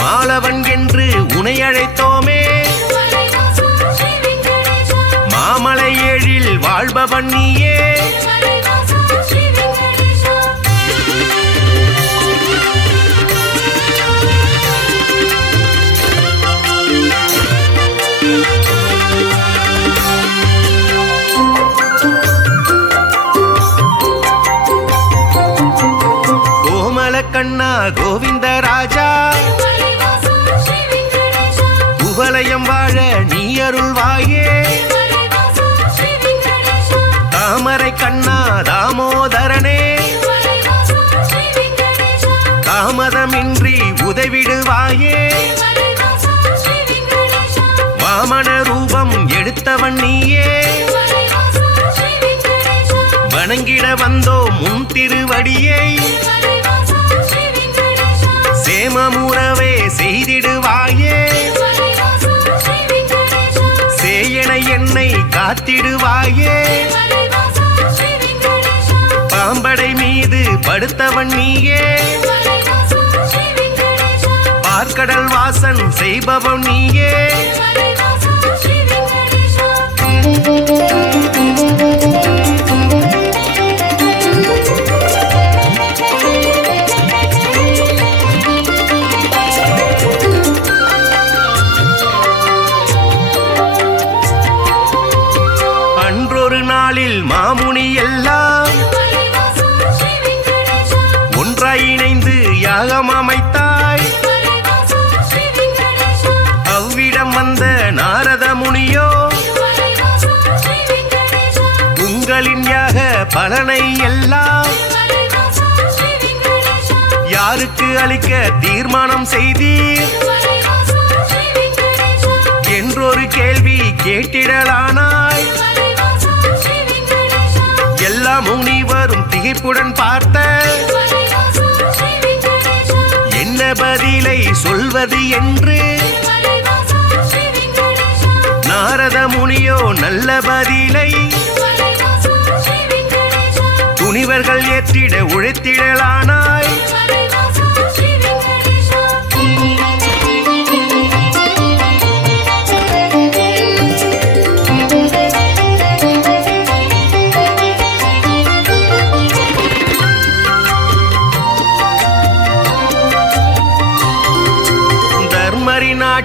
மாலவன் என்று உனை அழைத்தோமே, மாமலை ஏழில் வாழ்பவன் நீயே. கண்ணா கோவிந்த ராஜா, உபலயம் வாழ நீ அருள்வாயே, தாமரை கண்ணா தாமோதரனே, தாமதமின்றி உதவிடுவாயே, வாமன ரூபம் எடுத்தவன் நீயே, வணங்கிட வந்தோம் உன் திருவடியை, சேமமுறவே செய்திடுவாயே, சேயனை என்னை காத்திடுவாயே, பாம்படை மீது படுத்தவன் நீயே, பார்க்கடல் வாசன் செய்பவன் நீயே. மாமுனி எல்லாம் ஒன்றாய் இணைந்து யாகம் அமைத்தாய், அவ்விடம் வந்த நாரத முனியோ உங்களின் யாக பலனை எல்லாம் யாருக்கு அளிக்க தீர்மானம் செய்தீர் என்றொரு கேள்வி கேட்டிடலானாய். எல்லா முனிவரும் திகைப்புடன் பார்த்த என்ன பதிலை சொல்வது என்று நாரத முனியோ நல்ல பதிலை துணிவர்கள் ஏற்றிட உழைத்திடலானாய்.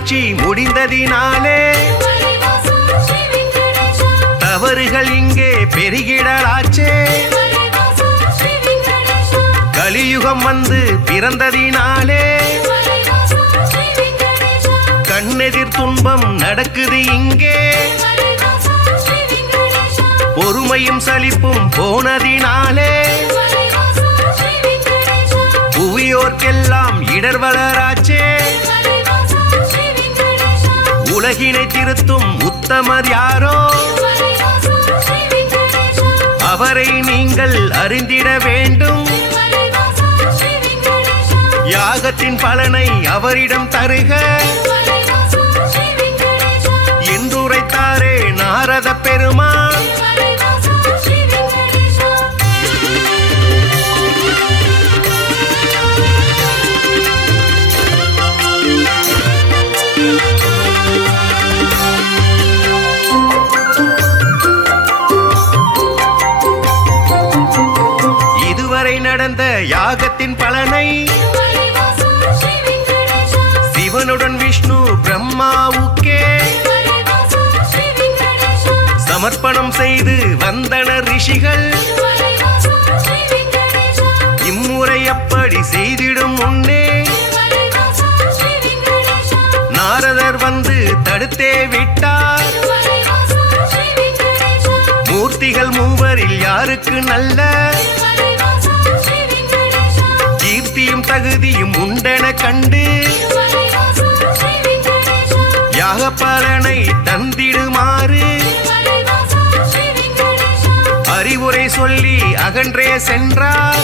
ஆட்சி முடிந்ததினாலே தவறுகள் இங்கே பெருகிடலாச்சே. கலியுகம் வந்து பிறந்ததினாலே கண்ணெதிர் துன்பம் நடக்குது இங்கே. பொறுமையும் சலிப்பும் போனதினாலே புவியோர்க்கெல்லாம் இடர் வளராச்சே. உலகினை திருத்தும் உத்தமர் யாரோ அவரை நீங்கள் அறிந்திட வேண்டும். யாகத்தின் பலனை அவரிடம் தருக என்றுரைத்தாரே நாரத பெருமான். இதுவரை நடந்த யாகத்தின் பலனை சிவனுடன் விஷ்ணு பிரம்மாவுக்கே சமர்ப்பணம் செய்து வந்தனர் ரிஷிகள். இம்முறை அப்படி செய்திடும் முன்னே நாரதர் வந்து தடுத்தே விட்டார். மூர்த்திகள் மூவரில் யாருக்கு நல்ல கீர்த்தியும் தகுதியும் உண்டென கண்டு யாக பலனை தந்திடுமாறு அறிவுரை சொல்லி அகன்றே சென்றார்.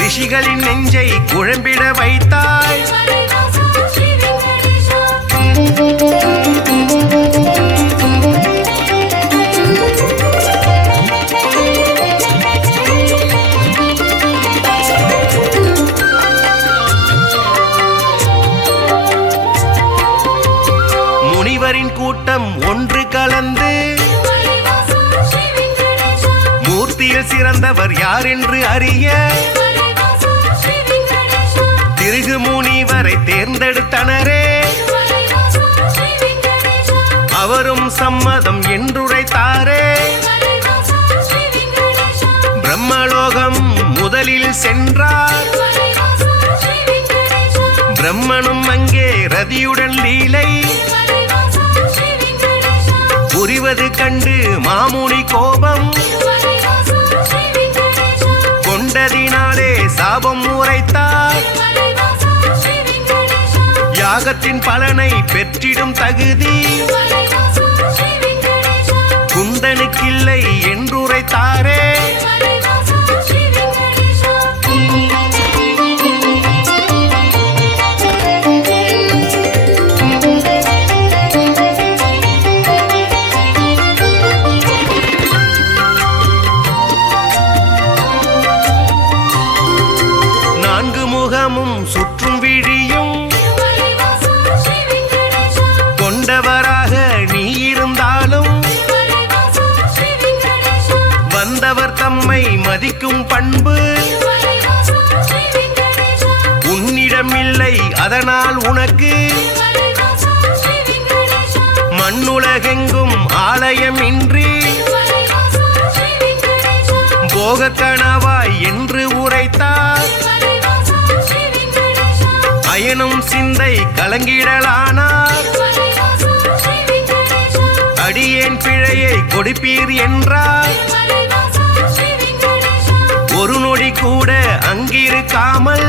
ரிஷிகளின் நெஞ்சை குழம்பிட வைத்தாய். முனிவரின் கூட்டம் ஒன்று கலந்து மூர்த்தியில் சிறந்தவர் யார் என்று அறிய திருகு முனிவரை தேர்ந்தெடுத்தனரே. அவரும் சம்மதம் என்றுரைத்தாரே. பிரம்மலோகம் முதலில் சென்றார். பிரம்மனும் அங்கே ரதியுடன் லீலை புரிவது கண்டு மாமுனி கோபம் கொண்டதினாலே சாபம் உரைத்தார். யாகத்தின் பலனை பெற்றிடும் தகுதி குந்தனுக்கில்லை என்றுரைத்தாரே. நான்கு முகமும் சுற்றும் விழியும் கொண்டவராக நீ இருந்தாலும் வந்தவர் தம்மை மதிக்கும் பண்பு உன்னிடமில்லை. அதனால் உனக்கு மண்ணுலகெங்கும் ஆலயமின்றி போக கணவாய் என்று உரைத்தார். அயனும் சிந்தை கலங்கிடலானார். அடியேன் பிழையை கொடுப்பீர் என்றார். ஒரு நொடி கூட அங்கிருக்காமல்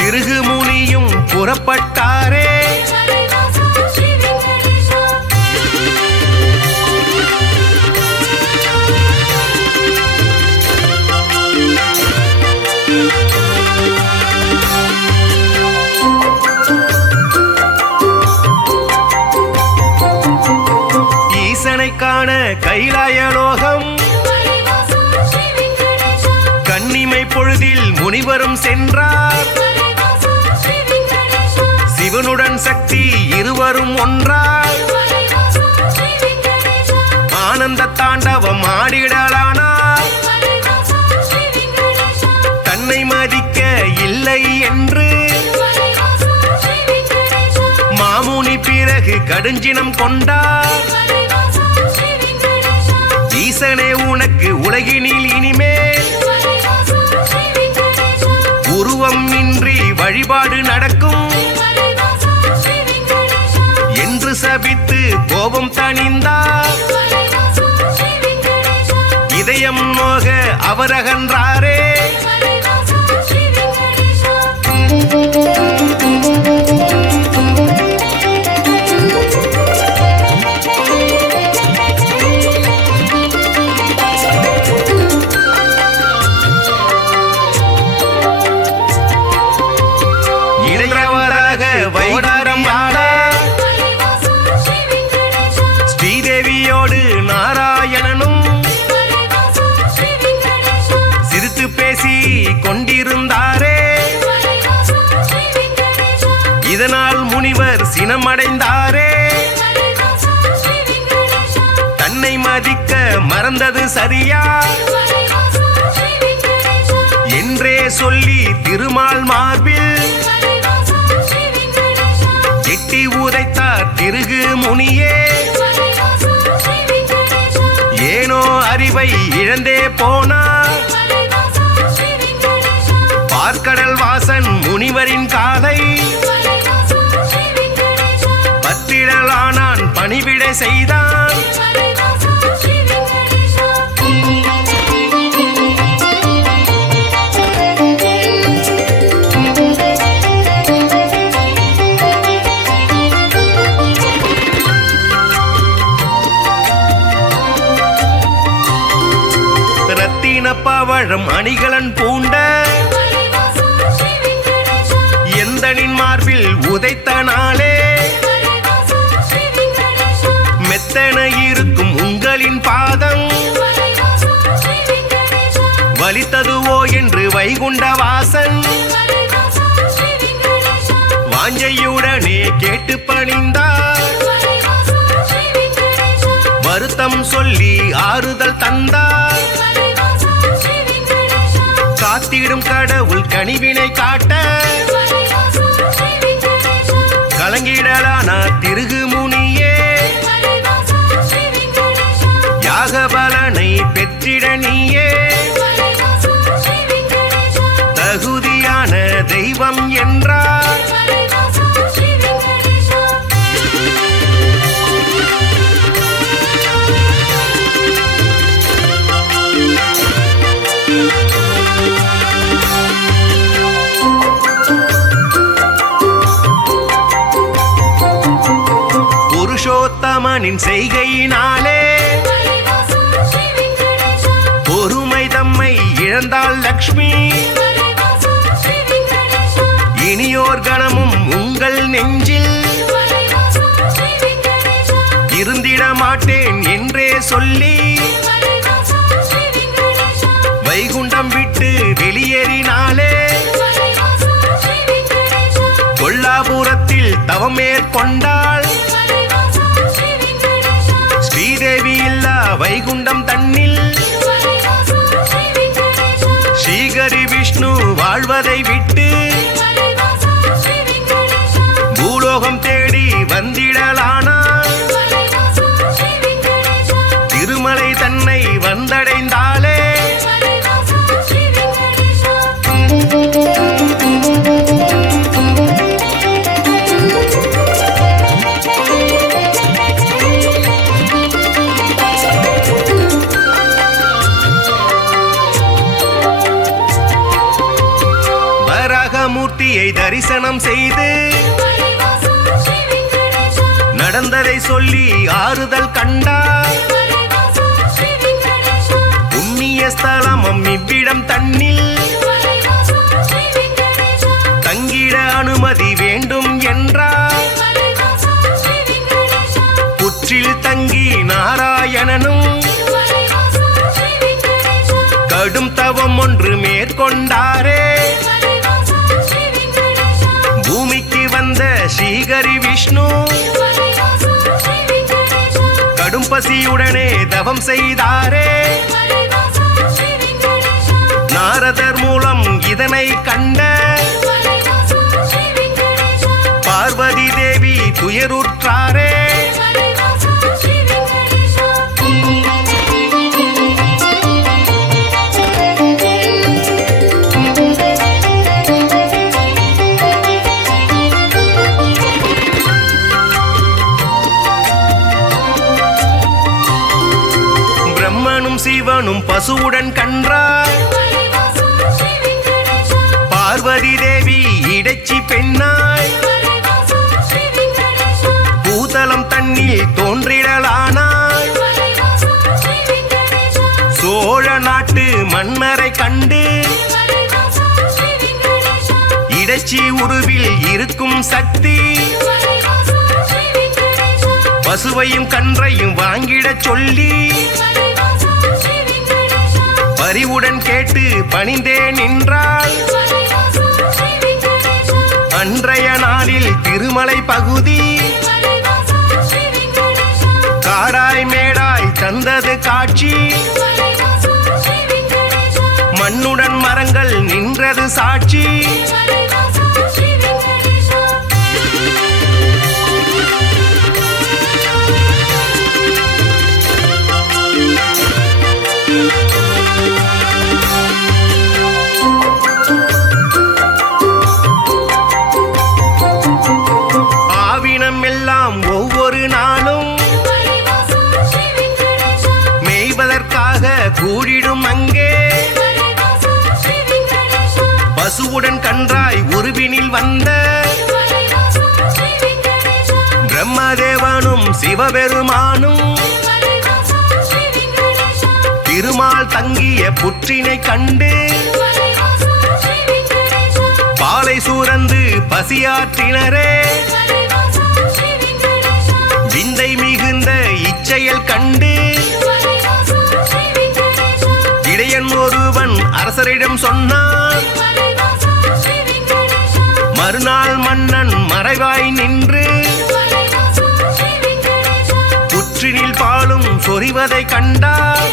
திருகு முனியும் புறப்பட்டாரே. ஈசனை காண கைலாயலோகம் கன்னிமை பொழுதில் முனிவரும் சென்றார். சிவனுடன் சக்தி இருவரும் ஒன்றார். ஆனந்த தாண்டவம் ஆடிடலானார். தன்னை மதிக்க இல்லை இல்லை என்று மாமுனி பிறகு கடுஞ்சினம் கொண்டார். ஈசனே உனக்கு உலகினில் இனிமேல் உருவம் இன்றி வழிபாடு நடக்கும் என்று சபித்து கோபம் தணிந்தார். இதயம் நோக அவர் அகன்றாரே. இளையவராக வைடாரம் ஆட ஸ்ரீதேவியோடு நாராயணனும் சிரித்து பேசி கொண்டிருந்தாரே. இதனால் முனிவர் சினமடைந்தாரே. தன்னை மதிக்க மறந்தது சரியா என்றே சொல்லி திருமால் மார்பில் எட்டி உதைத்தார் திருகு முனியே. ஏனோ அறிவை இழந்தே போனார். பார்க்கடல் வாசன் முனிவரின் காலை பத்திடலானான் பணிவிடை செய்தான். ரத்தின பவழம் அணிகலன் பூண்ட எந்தனின் மார்பில் உதைத்த நாளே மெத்தன இருக்கும் உங்களின் பாதம் வலித்ததுவோ என்று வைகுண்ட வாசன் வாஞ்சையுடனே கேட்டு பணிந்தார். வருத்தம் சொல்லி ஆறுதல் தந்தார். காத்திடும் கடவுள் கனிவினை காட்ட கலங்கிடலானா திருகு முனியே. யாக பலனை பெற்றிட நீயே தகுதியான தெய்வம் என்றார். புருஷோத்தமனின் செய்கையினாலே பொறுமை தம்மை இழந்தாள் லக்ஷ்மி. இனியோர் கணமும் உங்கள் நெஞ்சில் இருந்திட மாட்டேன் என்றே சொல்லி வைகுண்டம் விட்டு வெளியேறினாலே. கொல்லாபுரத்தில் தவம் மேற்கொண்டாள். ஸ்ரீதேவி இல்லா வைகுண்டம் தன்னில் ஸ்ரீகரி விஷ்ணு வாழ்வதை விட்டு பூலோகம் தேடி வந்திடலானார். திருமலை தன்னை வந்தடைந்தாலே. மூர்த்தியை தரிசனம் செய்து நடந்ததை சொல்லி ஆறுதல் கண்டார். புண்ணிய ஸ்தலமும் இவ்விடம் தன்னில் தங்கிட அனுமதி வேண்டும் என்றார். புற்றில் தங்கி நாராயணனும் கடும் தவம் ஒன்று மேற்கொண்டாரே. பூமிக்கு வந்த ஸ்ரீகரி விஷ்ணு கடும் பசியுடனே தவம் செய்தாரே. நாரதர் மூலம் இதனை கண்ட பார்வதி தேவி துயருற்றாரே பிரம்மனும் சிவனும் பசுவுடன் கன்றார் பார்வதி தேவி இடைச்சி பெண்ணாய் பூதலம் தண்ணில் தோன்றிடலானாய் சோழ நாட்டு மன்னரை கண்டு இடைச்சி உருவில் இருக்கும் சக்தி பசுவையும் கன்றையும் வாங்கிடச் சொல்லி பரிவுடன் கேட்டு பணிந்தே நின்றாள் அன்றைய நாளில் திருமலை பகுதி காடாய் மேடாய் தந்தது காட்சி மண்ணுடன் மரங்கள் நின்றது சாட்சி ஆவினம் எல்லாம் ஒவ்வொரு நாளும் மேய்வதற்காக கூடிடும் அங்கே பசுவுடன் கன்றாய் உருவினில் வந்த பிரம்மதேவனும் சிவபெருமானும் திருமால் தங்கிய புற்றினை கண்டு பாலை சூரந்து பசியாற்றினரே விந்தை மிகுந்த இச்செயல் கண்டு இடையன் ஒருவன் அரசரிடம் சொன்னான் மறுநாள் மன்னன் மறைவாய் நின்று புற்றினில் பாலும் சொரிவதை கண்டார்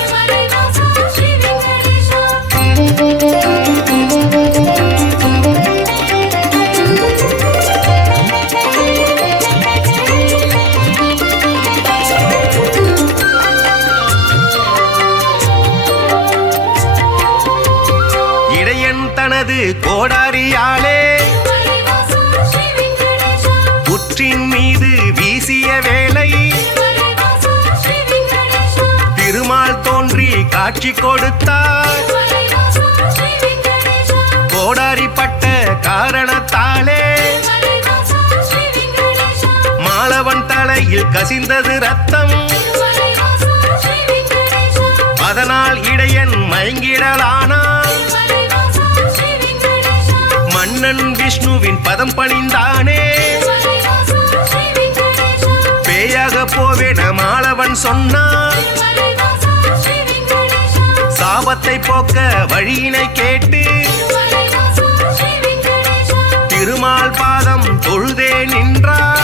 இடையன் தனது கோடாரியாலே புற்றின் மீது வீசிய வேளை திருமால் தோன்றி காட்சி கொடுத்தார் கோடாரிப்பட்ட காரணத்தாலே மாலவன் தலையில் கசிந்தது ரத்தம் அதனால் இடையன் மயங்கிடலானான் மன்னன் விஷ்ணுவின் பதம் பணிந்தானே பேயாக போவேன மாலவன் சொன்னான் சாபத்தை போக்க வழியினை கேட்டு திருமால் பாதம் தொழுதே நின்றார்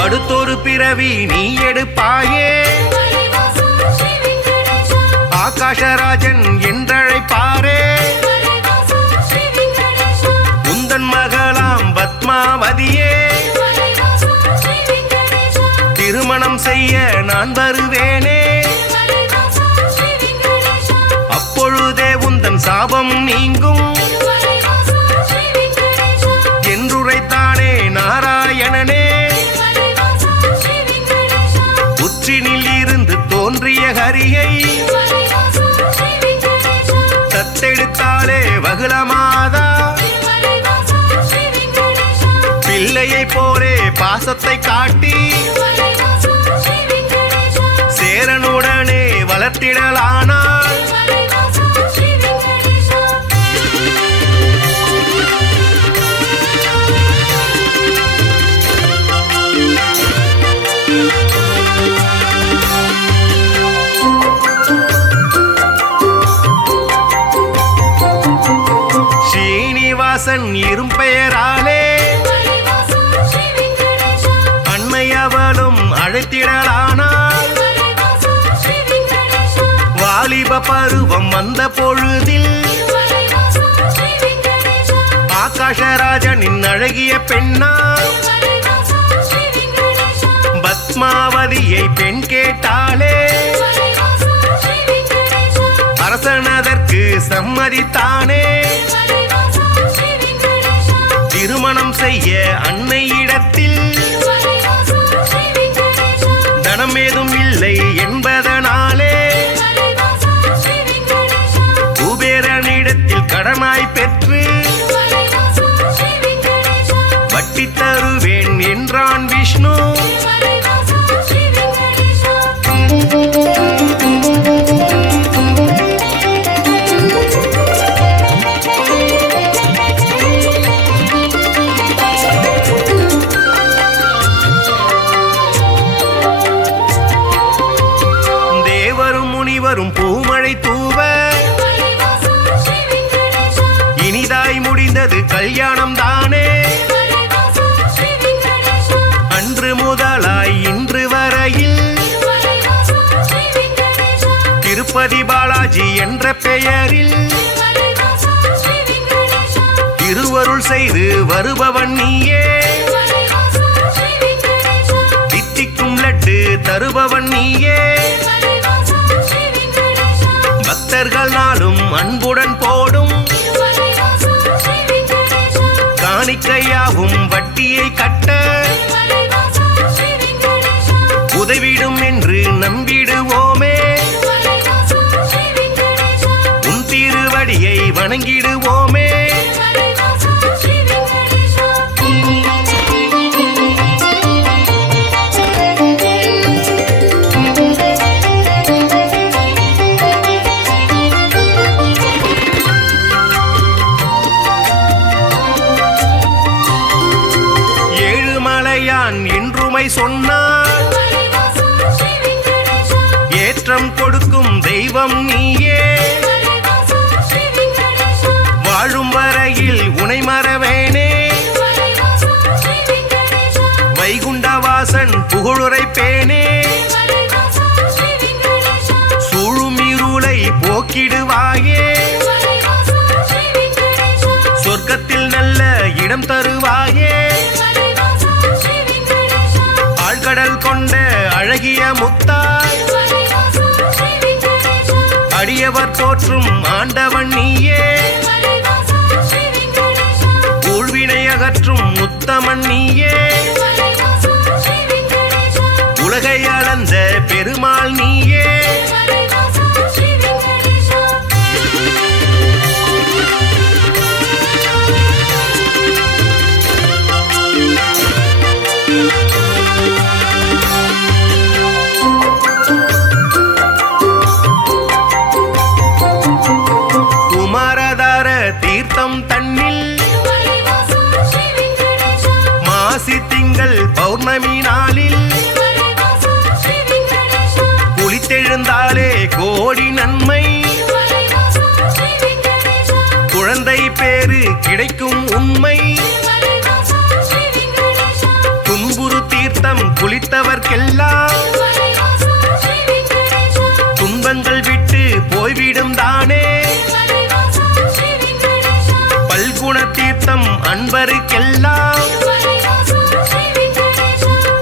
அடுத்தொரு பிறவி நீ எடுப்பாயே ஆகாஷராஜன் என்றழைப்பாரே உந்தன் மகளாம் பத்மாவதியே திருமணம் செய்ய நான் வருவேனே அப்பொழுதே உந்தன் சாபம் நீங்கும் என்றுரைத்தானே நாராயணனே புற்றினில் இருந்து தோன்றிய ஹரியை தத்தெடுத்தாலே வகுளமாதா பிள்ளையை போலே பாசத்தை காட்டி சேரனுடனே வளர்த்திடலானாள் ஸ்ரீனிவாசன் அழைத்திடலானாள். வாலிப பருவம் வந்த பொழுதில் ஆகாஷராஜனின் அழகிய பெண்ணால் பத்மாவதியை பெண் கேட்டாளே. அரசன் அதற்கு சம்மதித்தானே. திருமணம் செய்ய அன்னையிடத்தில் தனம் ஏதும் இல்லை என்பதனாலே குபேரனிடத்தில் கடனாய் பெற்று வட்டி தருவேன் என்றான் விஷ்ணு. தேவரும் முனிவரும் பூமழை தூவ இனிதாய் முடிந்தது கல்யாணம் தானே. அன்று முதலாய் இன்று வரையில் திருப்பதி பாலாஜி என்ற பெயரில் திருவருள் செய்து வருபவன் நீயே. தித்திக்கும் லட்டு தருபவன் நீயே. பக்தர்கள் நாளும் அன்புடன் போடும் காணிக்கையாகும் வட்டியை கட்ட உதவிடும் என்று நம்பிடுவோமே. உன் திருவடியை வணங்கிடுவோமே. ஏழுமலையான் என்றுமை சொன்னார். ஏற்றம் கொடுக்கும் தெய்வம் நீயே. வாழும் வரையில் உனை மறவேனே. வைகுண்டவாசன் புகழுரைப்பேனே. சூழும் இருளை போக்கிடுவாயே. சொர்க்கத்தில் நல்ல இடம் தருவாயே. ஆழ்கடல் கொண்ட அழகிய முத்தாய் அடியவர் போற்றும் ஆண்டவன் நீயே. ஊழ்வினை அகற்றும் உத்தமன் நீயே. உலகை அளந்த பெருமாள் நீயே. குமாரதார தீர்த்தம் தன்னில் மாசி திங்கள் பௌர்ணமி நாளில் குளித்தெழுந்தாலே கோடி நன்மை. குழந்தை பேரு கிடைக்கும் உண்மை. துன்புறு தீர்த்தம் குளித்தவர்க்கெல்லாம் துன்பங்கள் விட்டு போய்விடும் தானே. பல்குண தீர்த்தம் அன்பருக்கெல்லாம்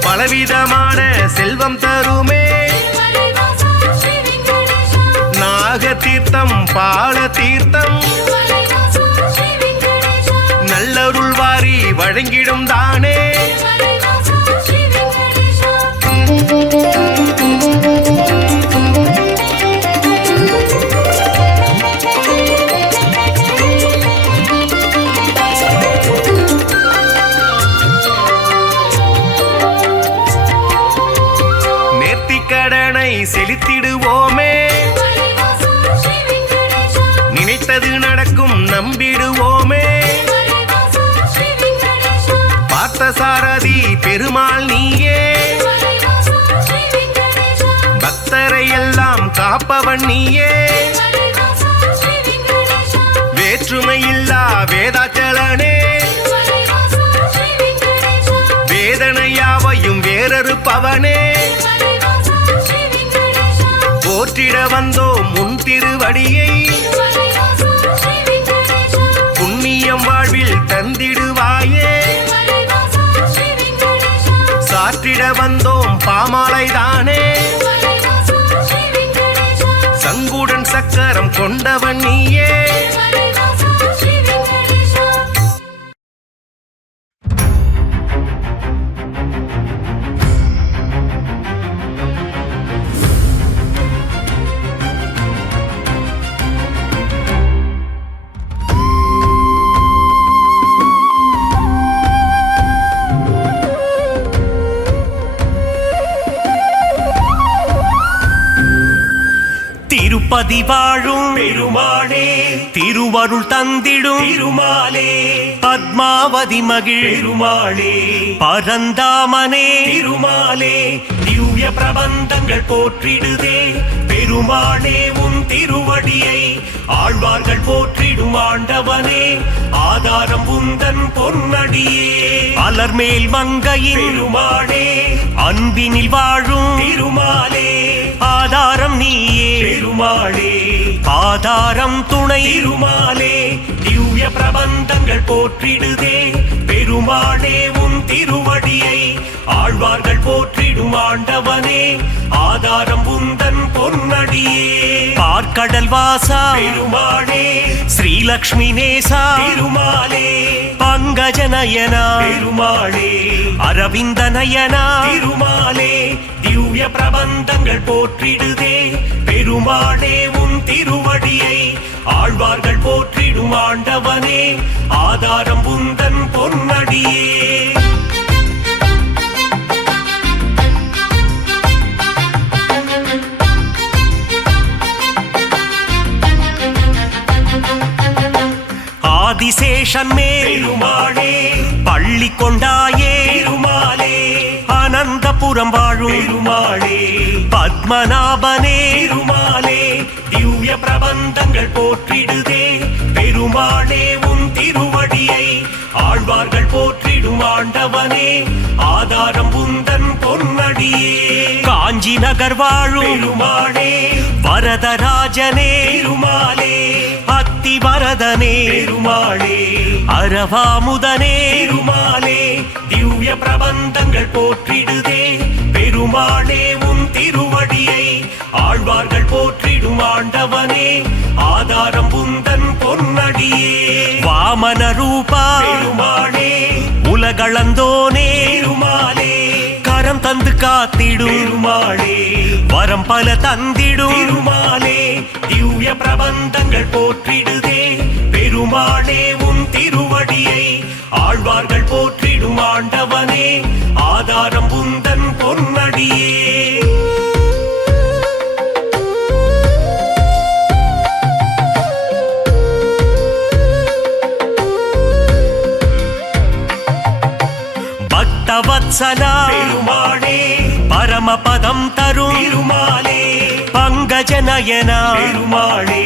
பலவிதமான செல்வம் தருமே. நாக தீர்த்தம் பால தீர்த்தம் நல்லருள் வாரி வழங்கிடும் தானே. நேர்த்திக்கடனை செலுத்திடுவோமே. நினைத்தது நடக்கும் நம்பிடுவோமே. பார்த்தசாரதி பெருமாள் நீயே. பக்தரை எல்லாம் காப்பவன் நீயே. வேற்றுமையில்லா வேதாச்சலனே. வேதனையாவையும் வேறறுப்பவனே. போற்றிட வந்தோம் முன் திருவடியை புண்ணியம் வாழ்வில் தந்திடுவாயே சாற்றிட வந்தோம் பாமாலைதானே சங்குடன் சக்கரம் கொண்டவன் நீயே திருப்பதி வாழும் பெருமாளே திருவருள் தந்திடும் திருமாலே பத்மாவதி மகிழ் பெருமாளே பரந்தாமனே திருமாலே திவ்ய பிரபந்தங்கள் போற்றிடுதே பெருமாளே உன் திருவடியை ஆழ்வார்கள் போற்றிடும் ஆண்டவனே ஆதாரம் உந்தன் பொன்னடியே அலர்மேல் மங்கையின் பெருமாளே அன்பினில் வாழும் திருமாலே ஆதாரம் நீயே பெருமாளே ஆதாரம் துணை திருமாலே திவ்ய பிரபந்தங்கள் போற்றிடுதே பெருமாளே உன் திருவடியை ஆழ்வார்கள் போற்றிடும் ஆண்டவனே ஆதாரம் உந்தன் பொன்னடியே பார்க்கடல் வாசா பெருமாளே ஸ்ரீலக்ஷ்மி நேசா திருமாலே பங்கஜ நயனா பெருமாளே அரவிந்த நயனா திருமாலே திவ்ய பிரபந்தங்கள் போற்றிடுதே பெருமாளே உன் திருவடியை ஆழ்வார்கள் போற்றிடும் ஆண்டவனே ஆதாரம் உந்தன் பொன்னடியே ஆதிசேஷன் மேல் பெருமாளே பள்ளி கொண்டாயே திருமாலே அனந்தபுரம் வாழும் பெருமாளே பத்மநாபனே திருமாலே திவ்ய பிரபந்தங்கள் போற்றிடுதே பெருமாளே உன் திருவடியை ஆழ்வார்கள் போற்றிடும் ஆண்டவனே ஆதாரம் உந்தன் பொன்னடியே காஞ்சி நகர் வாழும் பெருமாளே வரதராஜனே திருமாலே அத்தி வரதனே பெருமாளே அரவாமுதனே திருமாலே திவ்ய பிரபந்தங்கள் போற்றிடுதே பெருமாளே உன் திருவடியை ஆழ்வார்கள் போற்றிடும் ஆண்டவனே ஆதாரம் உந்தன் பொன்னடியே வாமன ரூபா பெருமாளே உலகளந்தோனே திருமாலே கரம் தந்து காத்திடும் பெருமாளே வரம் பல தந்திடும் திருமாலே திவ்ய பிரபந்தங்கள் போற்றிடுதே பெருமாளே உன் திருவடியை ஆழ்வார்கள் போற்றிடும் ஆண்டவனே ஆதாரம் உந்தன் பொன்னடியே பக்தவத்சலா பெருமாளே பரமபதம் தரும் திருமாலே பங்கஜ நயனா பெருமாளே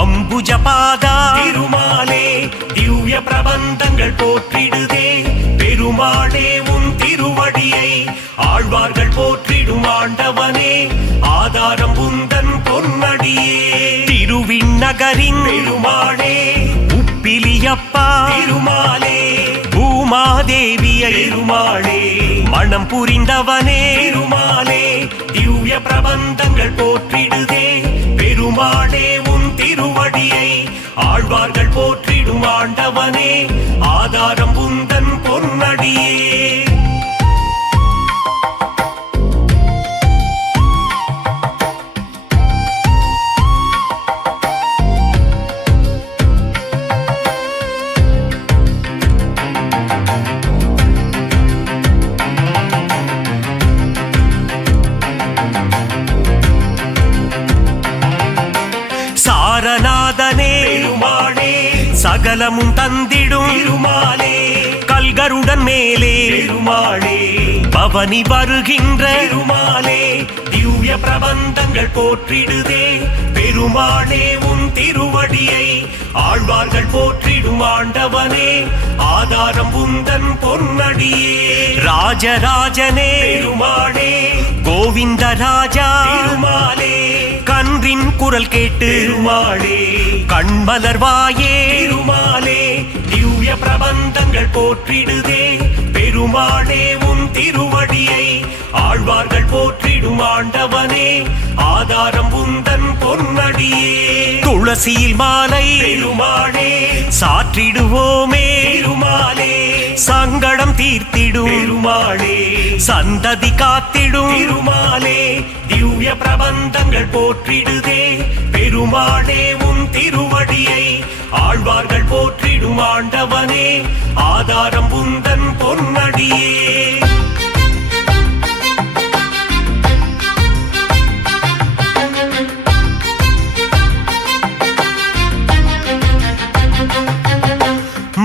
அம்புஜபாதா திருமாலே திவ்ய பிரபந்தங்கள் போற்றிடுதே பெருமாளே உன் திருவடியை ஆழ்வார்கள் போற்றிடும் ஆண்டவனே ஆதாரம் உந்தன் பொன்னடியே திருவிண்ணகரின் பெருமாளே உப்பிலியப்பா திருமாலே பூமாதேவியை பெருமாளே மனம் புரிந்தவனே திருமாலே திவ்ய பிரபந்தங்கள் போற்றிடுதே பெருமாளே உன் திருவடியை ஆழ்வார்கள் போற்றிடும் ஆண்டவனே ஆதாரம் உந்தன் பொன்னடியே சாரநாதனே பெருமாளே சகலமும் தந்திடும் திருமாலே கல்கருடன் மேலே பெருமாளே பவனி வருகின்ற பெருமாளே திவ்ய பிரபந்தங்கள் போற்றிடுதே பெருமாளே உன் திருவடியை ஆழ்வார்கள் போற்றிடும் ஆண்டவனே ஆதாரம் உந்தன் பொன்னடியே ராஜராஜனே பெருமாளே கோவிந்த ராஜா திருமாலே ஒன்றின் குரல் கேட்டு பெருமாளே கண்மலர்வாயே திருமாலே திவ்ய பிரபந்தங்கள் போற்றிடுதே பெருமாளே உன் திருவடியை ஆழ்வார்கள் போற்றிடும் ஆண்டவனே ஆதாரம் உந்தன் பொன்னடியே துளசியில் மாலை பெருமாளே சாற்றிடுவோமே திருமாலே சங்கடம் தீர்த்திடும் பெருமாளே சந்ததி காத்திடும் திருமாலே திவ்ய பிரபந்தங்கள் போற்றிடுதே பெருமாளே உன் திருவடியை ஆழ்வார்கள் போற்றிடும் ஆண்டவனே ஆதாரம் உந்தன் பொன்னடியே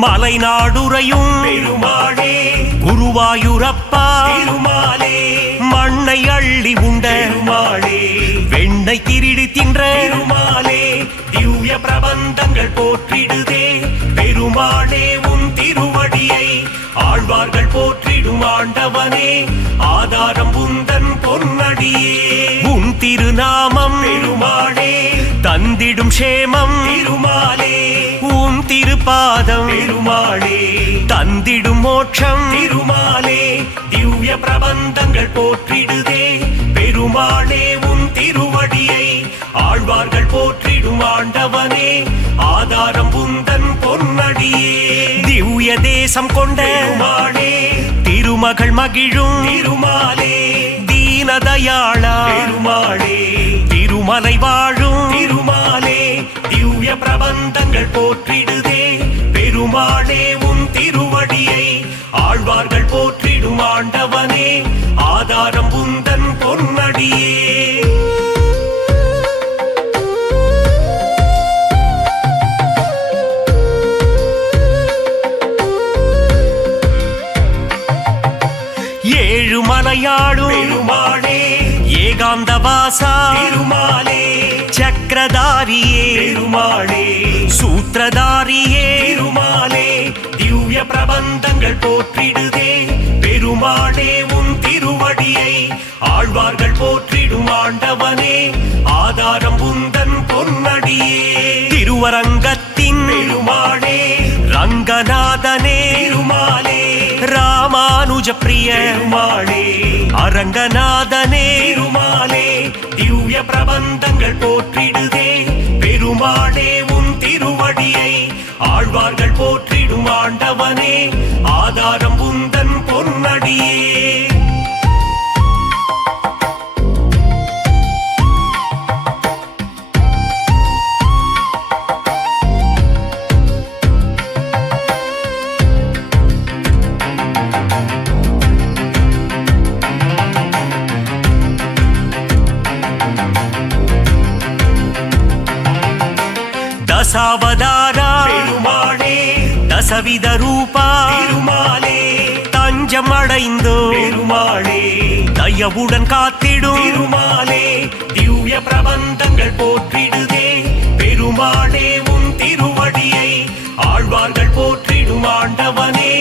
மலைநாடுறையும் பெருமாளே குருவாயூரப்பா திருமாலே மண்ணை அள்ளி உண்ட பெருமாளே வெண்ணை திருடி தின்ற பெருமாளே திவ்ய பிரபந்தங்கள் போற்றிடுதே பெருமாளே உன் திருவடியை ஆழ்வார்கள் போற்றிடும் ஆண்டவனே ஆதாரம் உந்தன் பொன்னடியே உன் திருநாமம் பெருமாளே தந்திடும் சேமம் திருமாலே உன் திருப்பாதம் பெருமாளே தந்திடும் மோட்சம் திருமாலே திவ்ய பிரபந்தங்கள் போற்றிடுதே பெருமாளே உன் திருவடியை ஆழ்வார்கள் போற்றிடும் ஆண்டவனே ஆதாரம் உந்தன் பொன்னடியே திவ்ய தேசம் கொண்ட பெருமாளே திருமகள் மகிழும் திருமாலே தீனதயாளா பெருமாளே திருமலை வாழும் திருமாலே திவ்ய பிரபந்தங்கள் போற்றிடுதே பெருமாளே உன் திருவடியை ஆழ்வார்கள் போற்றிடும் ஆண்டவனே ஆதாரம் உந்தன் பொன்னடியே ஏழுமலையாடும் பெருமாளே ஏகாந்தவாசா திருமாலே சக்கரதாரியே பெருமாளே சூத்திரதாரியே திருமாலே திவ்ய பிரபந்தங்கள் போற்றிடுதே பெருமாளே உன் திருவடியை ஆழ்வார்கள் போற்றிடும் ஆண்டவனே ஆதாரம் உந்தன் பொன்னடியே திருவரங்கத்தின் பெருமாளே ரங்கநாதனே திருமாலே ராமானுஜ பிரிய பெருமாளே அரங்கநாதனே திருமாலே திவ்ய பிரபந்தங்கள் போற்றிடுதே பெருமாளே உன் திருவடியை ஆழ்வார்கள் போற்றிடும் ஆண்டவனே ஆதாரம் உந்தன் பொன்னடியே தசாவதாரா பெருமாளே தசவித ரூபா திருமாலே தஞ்சம் அடைந்தோ பெருமாளே தயவுடன் காத்திடும் திருமாலே திவ்ய பிரபந்தங்கள் போற்றிடுதே பெருமாளே உன் திருவடியை ஆழ்வார்கள் போற்றிடும் ஆண்டவனே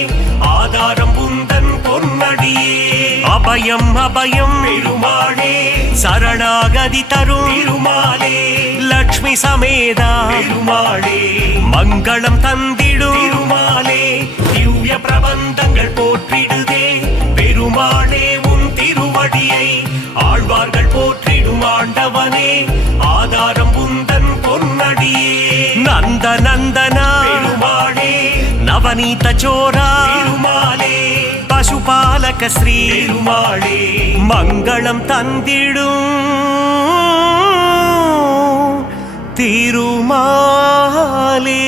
ஆதாரம் உந்தன் பொன்னடியே அபயம் அபயம் பெருமாளே சரணாகதி தரும் திருமாலே லக்ஷ்மி சமேதா பெருமாளே மங்களம் தந்திடும் திருமாலே திவ்ய பிரபந்தங்கள் போற்றிடுதே பெருமாளே உன் திருவடியை ஆழ்வார்கள் போற்றிடும் ஆண்டவனே ஆதாரம் உந்தன் பொன்னடியே நந்த நந்தனா பெருமாளே நவநீத சோரா திருமாலே பசுபாலக ஸ்ரீ பெருமாளே மங்களம் தந்திடும் திருமாலே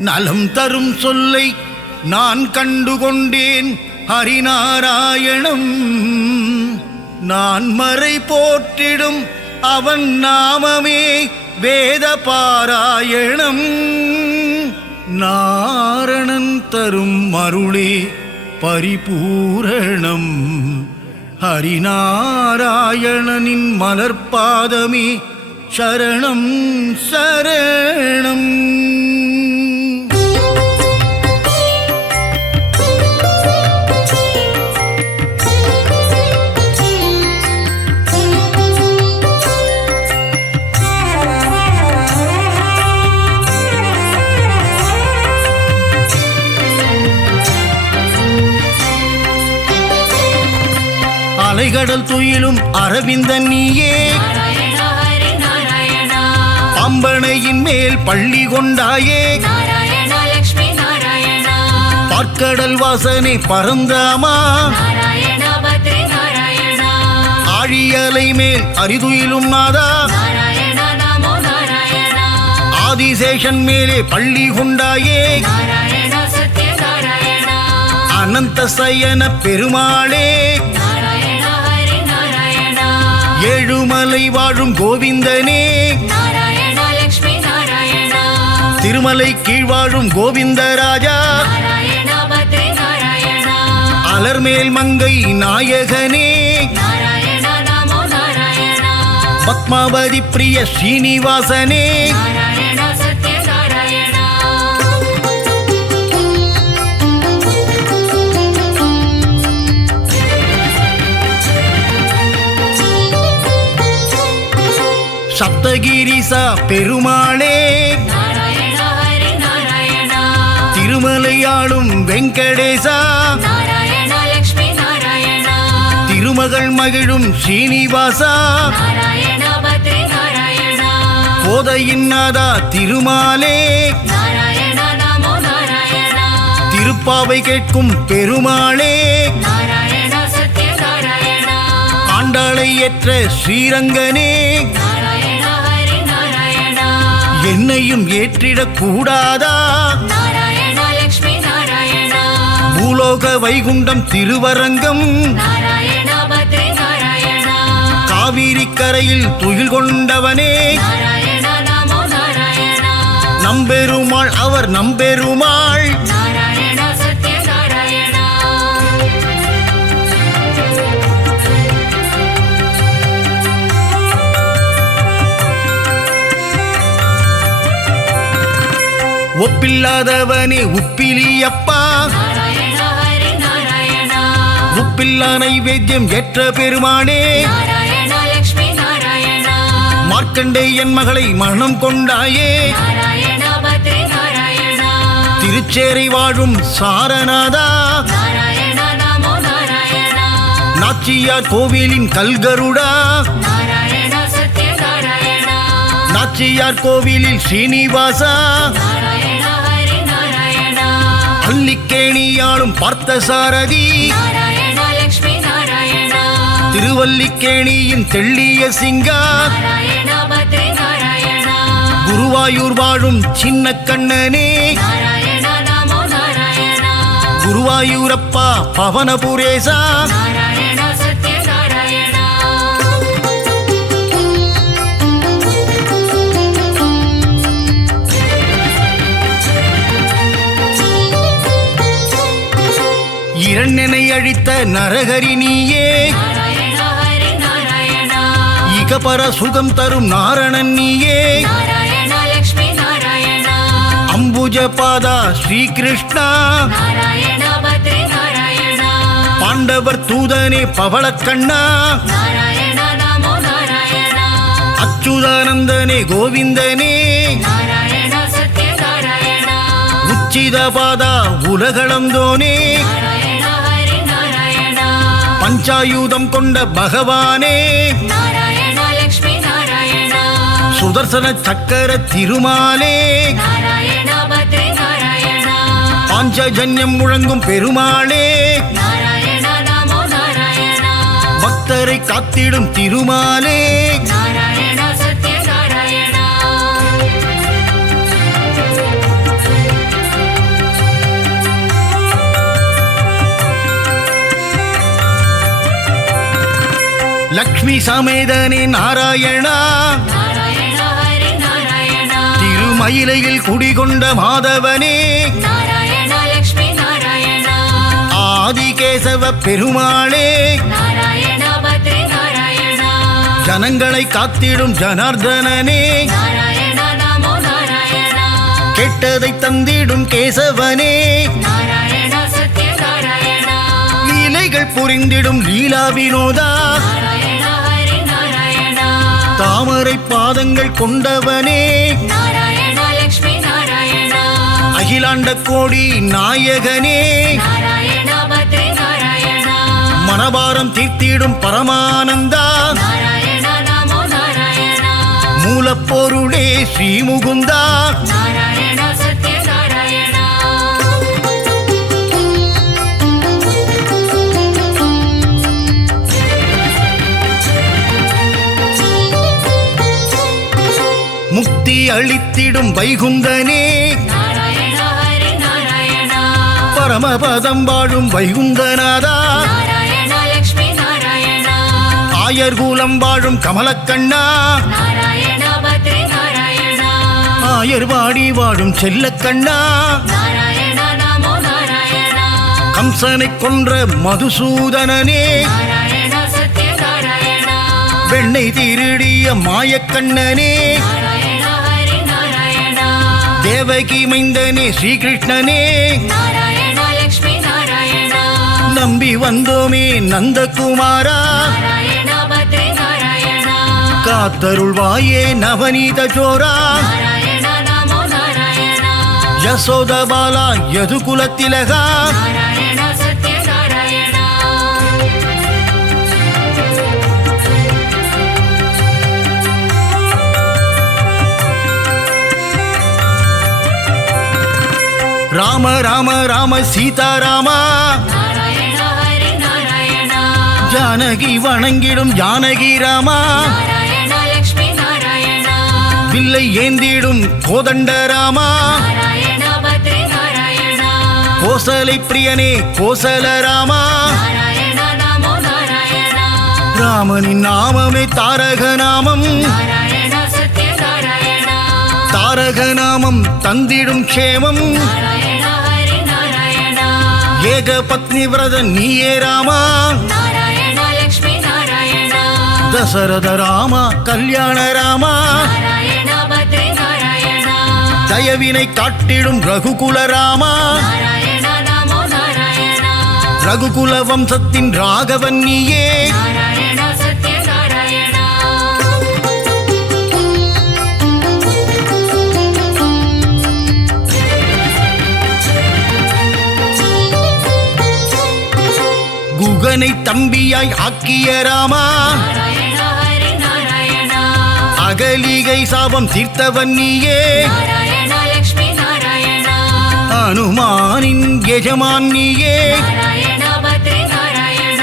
நலம் தரும் சொல்லை நான் கண்டுகொண்டேன் ஹரிநாராயணம் நான் மறை போற்றிடும் அவன் நாமமே வேத பாராயணம் நாரணன் தரும் அருளே பரிபூரணம் ஹரிநாராயணனின் மலர்பாதமே சரணம் சரணம். அலைகடல் துயிலும் அரவிந்தன் நீயே நாராயண ஹரி நாராயண பாம்பனையின் மேல் பள்ளி கொண்டாயே நாராயண லக்ஷ்மி நாராயண பார்க்கடல் வாசனை பரந்தாமா நாராயண பத்ரி நாராயண ஆழியலை மேல் அரிதுயிலும் நாதா நாராயண நமோ நாராயண ஆதிசேஷன் மேலே பள்ளி கொண்டாயே நாராயண சத்ய நாராயண அனந்த சயன பெருமாளே நாராயண ஹரி நாராயண ஏழுமலை வாழும் கோவிந்தனே நாராயண லக்ஷ்மி நாராயண திருமலை கீழ் வாழும் கோவிந்தராஜா நாராயண பத்ரி நாராயண அலர்மேல் மங்கை நாயகனே நாராயண நமோ நாராயண பத்மாவதி பிரிய ஸ்ரீனிவாசனே நாராயண சத்ய நாராயண சப்தகிரிசா பெருமாளே நாராயண ஹரி நாராயண திருமலையாளும் வெங்கடேசா நாராயண லக்ஷ்மி நாராயண திருமகள் மகிழும் ஸ்ரீனிவாசா நாராயண பத்ரி நாராயண கோதையின் நாதா திருமாலே நாராயண நமோ நாராயண திருப்பாவை கேட்கும் பெருமாளே நாராயண சத்ய நாராயண ஆண்டாளை ஏற்ற ஸ்ரீரங்கனே நாராயண ஹரி நாராயண என்னையும் ஏற்றிடக் கூடாதா நாராயண லக்ஷ்மி நாராயண பூலோக வைகுண்டம் திருவரங்கம் நாராயண பத்ரி நாராயண காவிரி கரையில் துயில் கொண்டவனே நாராயண நமோ நாராயண நம்பெருமாள் அவர் நம்பெருமாள் நாராயண சத்ய நாராயண ஒப்பில்லாதவனே உப்பிலியப்பா நாராயண ஹரி நாராயண உப்பில்லா நைவேத்தியம் ஏற்ற பெருமானே நாராயண லக்ஷ்மி நாராயண மார்க்கண்டேயன் மகளை மனம் கொண்டாயே நாராயண பத்ரி நாராயண திருச்சேரை வாழும் சாரநாதா நாராயண நமோ நாராயண நாச்சியார் கோவிலின் கல்கருடா நாராயண சத்ய நாராயண நாச்சியார் கோவிலில் ஸ்ரீனிவாசா நாராயண ஹரி நாராயண அல்லிக்கேணியாளும் பார்த்தசாரதி நாராயண லக்ஷ்மி நாராயண திருவல்லிக்கேணியின் தெள்ளிய சிங்கா நாராயண பத்ரி நாராயண குருவாயூர் வாழும் சின்ன கண்ணனே நாராயண நமோ நாராயண குருவாயூரப்பா பவனபுரேசா நாராயண சத்ய நாராயண இரண்டனை அழித்த நரகரி நீயே நாராயண ஹரி நாராயண இகபர சுகம் தரும் நாரணன் நீயே நாராயண லக்ஷ்மி நாராயண அம்புஜ பாதா ஸ்ரீகிருஷ்ணா நாராயண பத்ரி நாராயண பாண்டவர் தூதனே பவளக்கண்ணா நாராயண நமோ நாராயண அச்சுதானந்தனே கோவிந்தனே நாராயண சத்ய நாராயண உச்சித பாதா உலகளந்தோனே நாராயண ஹரி நாராயண பஞ்சாயுதம் கொண்ட பகவானே நாராயண லக்ஷ்மி நாராயண சுதர்சன சக்கர திருமாலே நாராயண பத்ரி நாராயண பாஞ்சஜன்யம் முழங்கும் பெருமாளே நாராயண நமோ நாராயண பக்தரை காத்திடும் திருமாலே நாராயண சத்ய நாராயண லக்ஷ்மி சமேதனே நாராயணா நாராயண ஹரி நாராயண திருமயிலையில் குடிகொண்ட மாதவனே நாராயண லக்ஷ்மி நாராயண ஆதிகேசவ பெருமாளே நாராயண பத்ரி நாராயண ஜனங்களை காத்திடும் ஜனார்தனனே நாராயண நமோ நாராயண கெட்டதை தந்திடும் கேசவனே நாராயண சத்ய நாராயண லீலைகள் புரிந்திடும் லீலா வினோதா நாராயண ஹரி நாராயண தாமரை பாதங்கள் கொண்டவனே நாராயண லக்ஷ்மி நாராயண அகிலாண்ட கோடி நாயகனே நாராயண பத்ரி நாராயண மனபாரம் தீர்த்திடும் பரமானந்தா நாராயண நமோ நாராயண மூலப்பொருளே ஸ்ரீமுகுந்தா நாராயண சத்ய நாராயண முக்தி அளித்திடும் வைகுந்தனே நாராயண ஹரி நாராயண பரமபதம் வாழும் வைகுந்தநாதா நாராயண லக்ஷ்மி நாராயண ஆயர்கூலம் வாழும் கமலக்கண்ணா நாராயண பத்ரி நாராயண ஆயர்வாடி வாழும் செல்லக்கண்ணா நாராயண நமோ நாராயண கம்சனை கொன்ற மதுசூதனனே நாராயண சத்ய நாராயண வெண்ணை திருடிய மாயக்கண்ணனே நாராயண ஹரி நாராயண தேவகி மைந்தனே ஸ்ரீகிருஷ்ணனே நாராயண லக்ஷ்மி நாராயண நம்பி வந்தோமே நந்தகுமாரா நாராயண பத்ரி நாராயண காத்தருள்வாயே நவநீத சோரா நாராயண நமோ நாராயண யசோதபாலா யதுகுலத்திலகா நாராயண சத்ய நாராயண ராம ராம ராம சீதாராமா நாராயண ஹரி நாராயண ஜானகி வணங்கிடும் ஜானகி ராமா நாராயண லக்ஷ்மி நாராயண வில்லை ஏந்திடும் கோதண்டராமா நாராயண பத்ரி நாராயண கோசலை பிரியனே கோசல ராமா நாராயண நமோ நாராயண ராமனின் நாமமே தாரக நாமம் நாராயண சத்ய நாராயண தாரக நாமம் தந்திடும் க்ஷேமம் நாராயண ஹரி நாராயண ஏக பத்னி விரதன் நீயே ராமா நாராயண லக்ஷ்மி நாராயண தசரத ராமா கல்யாண ராமா நாராயண பத்ரி நாராயண தயவினை காட்டிடும் ரகுகுல ராமா நாராயண நமோ நாராயண ரகுகுல வம்சத்தின் ராகவன் நீயே நாராயண சத்ய நாராயண குகனை தம்பியாய் ஆக்கிய ராமா நாராயண ஹரி நாராயண அகலிகை சாபம் தீர்த்தவன் நீயே நாராயண லக்ஷ்மி நாராயண அனுமானின் எஜமான் நீயே நாராயண பத்ரி நாராயண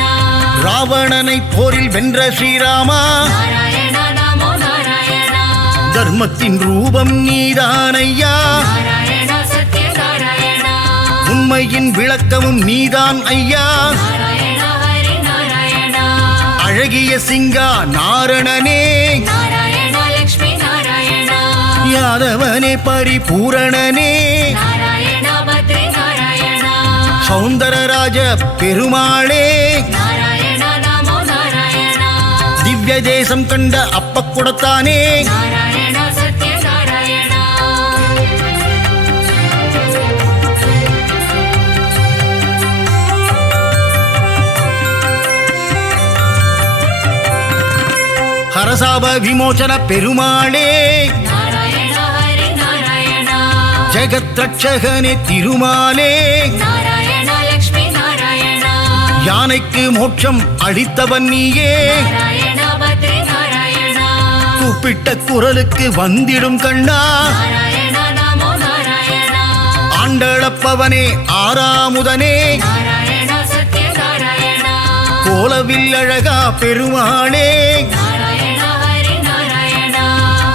ராவணனை போரில் வென்ற ஸ்ரீராமா நாராயண நமோ நாராயண தர்மத்தின் ரூபம் நீதானையா நாராயண சத்ய நாராயண உண்மையின் விளக்கமும் நீதான் ஐயா நாராயண ஹரி நாராயண அழகிய சிங்கா நாரணனே நாராயண லக்ஷ்மி நாராயண யாதவனே பரிபூரணனே நாராயண பத்ரி நாராயண சௌந்தரராஜ பெருமாளே நாராயண நமோ நாராயண திவ்ய தேசம் கண்ட அப்பக்குடத்தானே நாராயண சத்ய நாராயண ஹரசாப விமோசன பெருமாளே நாராயண ஹரி நாராயண ஜெகத் ரட்சகனே திருமாலே நாராயண லக்ஷ்மி நாராயண யானைக்கு மோட்சம் அளித்தவன் நீயே நாராயண பத்ரி நாராயண கூப்பிட்ட குரலுக்கு வந்திடும் கண்ணா நாராயண நமோ நாராயண ஆண்டளப்பவனே ஆறாமுதனே நாராயண சத்ய நாராயண கோலவில் அழகா பெருமாளே நாராயண ஹரி நாராயண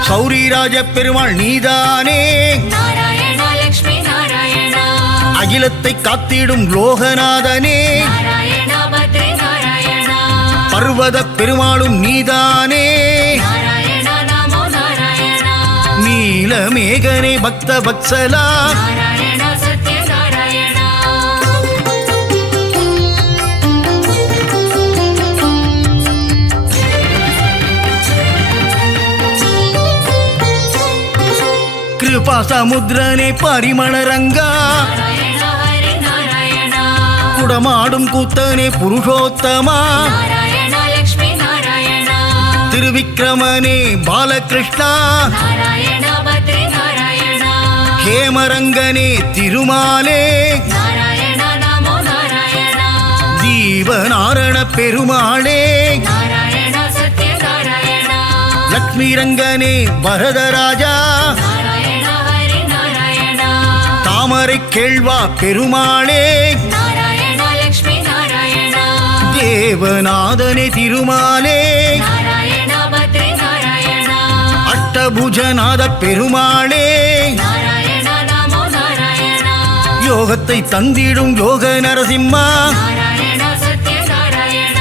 சௌரிராஜ பெருமாள் நீதானே நாராயண லக்ஷ்மி நாராயண அகிலத்தை காத்திடும் லோகநாதனே நாராயண பத்ரி நாராயண பர்வத பெருமாளும் நீதானே நாராயண நமோ நாராயண நீலமேகனே பக்த வத்சலா நாராயண சத்ய நாராயண கிருபா சமுத்திரனே பரிமள ரங்கா நாராயண ஹரி நாராயண குடமாடும் கூத்தனே புருஷோத்தமா நாராயண லக்ஷ்மி நாராயண திருவிக்கிரமனே பாலகிருஷ்ணா நாராயண பத்ரி நாராயண ஹேமரங்கனே திருமாலே நாராயண நமோ நாராயண தீப தேவநாரண பெருமாளே நாராயண சத்ய நாராயண லக்ஷ்மி ரங்கனே வரதராஜா நாராயண ஹரி நாராயண தாமரை கேள்வா பெருமாளே நாராயண லக்ஷ்மி நாராயண தேவநாதனே திருமாலே நாராயண பத்ரி நாராயண அஷ்டபுஜநாத பெருமாளே நாராயண நமோ நாராயண யோகத்தை தந்திடும் யோக நரசிம்மா நாராயண சத்ய நாராயண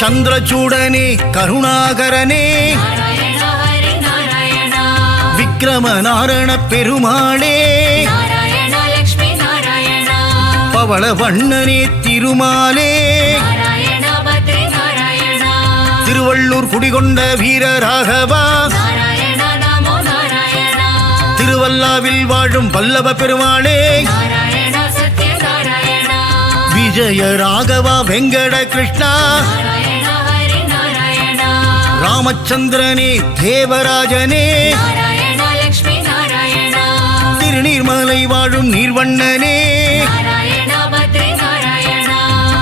சந்திரசூடனே கருணாகரனே நாராயண ஹரி நாராயண விக்ரமநாரண பெருமாளே நாராயண லக்ஷ்மி நாராயண பவள வண்ணனே திருமாலே நாராயண பத்ரி நாராயண திருவள்ளூர் குடிகொண்ட வீரராகவா நாராயண நமோ நாராயண திருவல்லாவில் வாழும் வல்லப பெருமாளே நாராயண சத்ய நாராயண விஜய ராகவா வெங்கட கிருஷ்ணா நாராயண ஹரி நாராயண ராமச்சந்திரனே தேவராஜனே நாராயண லக்ஷ்மி நாராயண திருநீர்மலை வாழும் நீர்வண்ணனே நாராயண பத்ரி நாராயண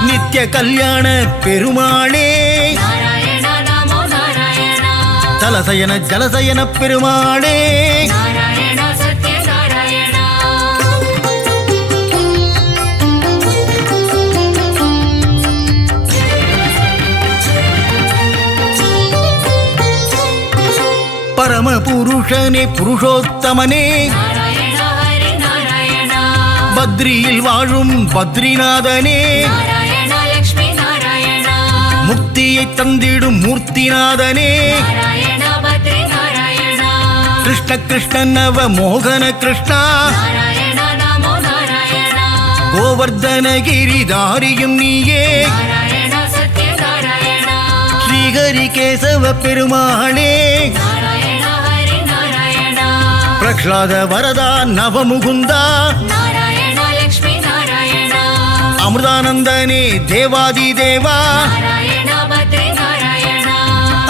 நித்திய கல்யாண பெருமாளே நாராயண நமோ நாராயண தலசயன ஜலசயன பெருமாளே நாராயண சத்ய நாராயண பரம புருஷனே புருஷோத்தமனே நாராயண ஹரி நாராயண பத்ரியில் வாழும் பத்ரிநாதனே நாராயண லக்ஷ்மி நாராயண முக்தியை தந்திடும் மூர்த்திநாதனே நாராயண பத்ரி நாராயண கிருஷ்ண கிருஷ்ண நவ மோகன கிருஷ்ணா நாராயண நமோ நாராயண கோவர்தனகிரிதாரியும் நீயே நாராயண சத்ய நாராயண ஸ்ரீஹரி கேசவ பெருமாளே நாராயண ஹரி நாராயண பிரஹ்லாத வரதா நவமுகுந்தா நாராயண லக்ஷ்மி நாராயண அமிர்தானந்தனே தேவாதி தேவா நாராயண பத்ரி நாராயண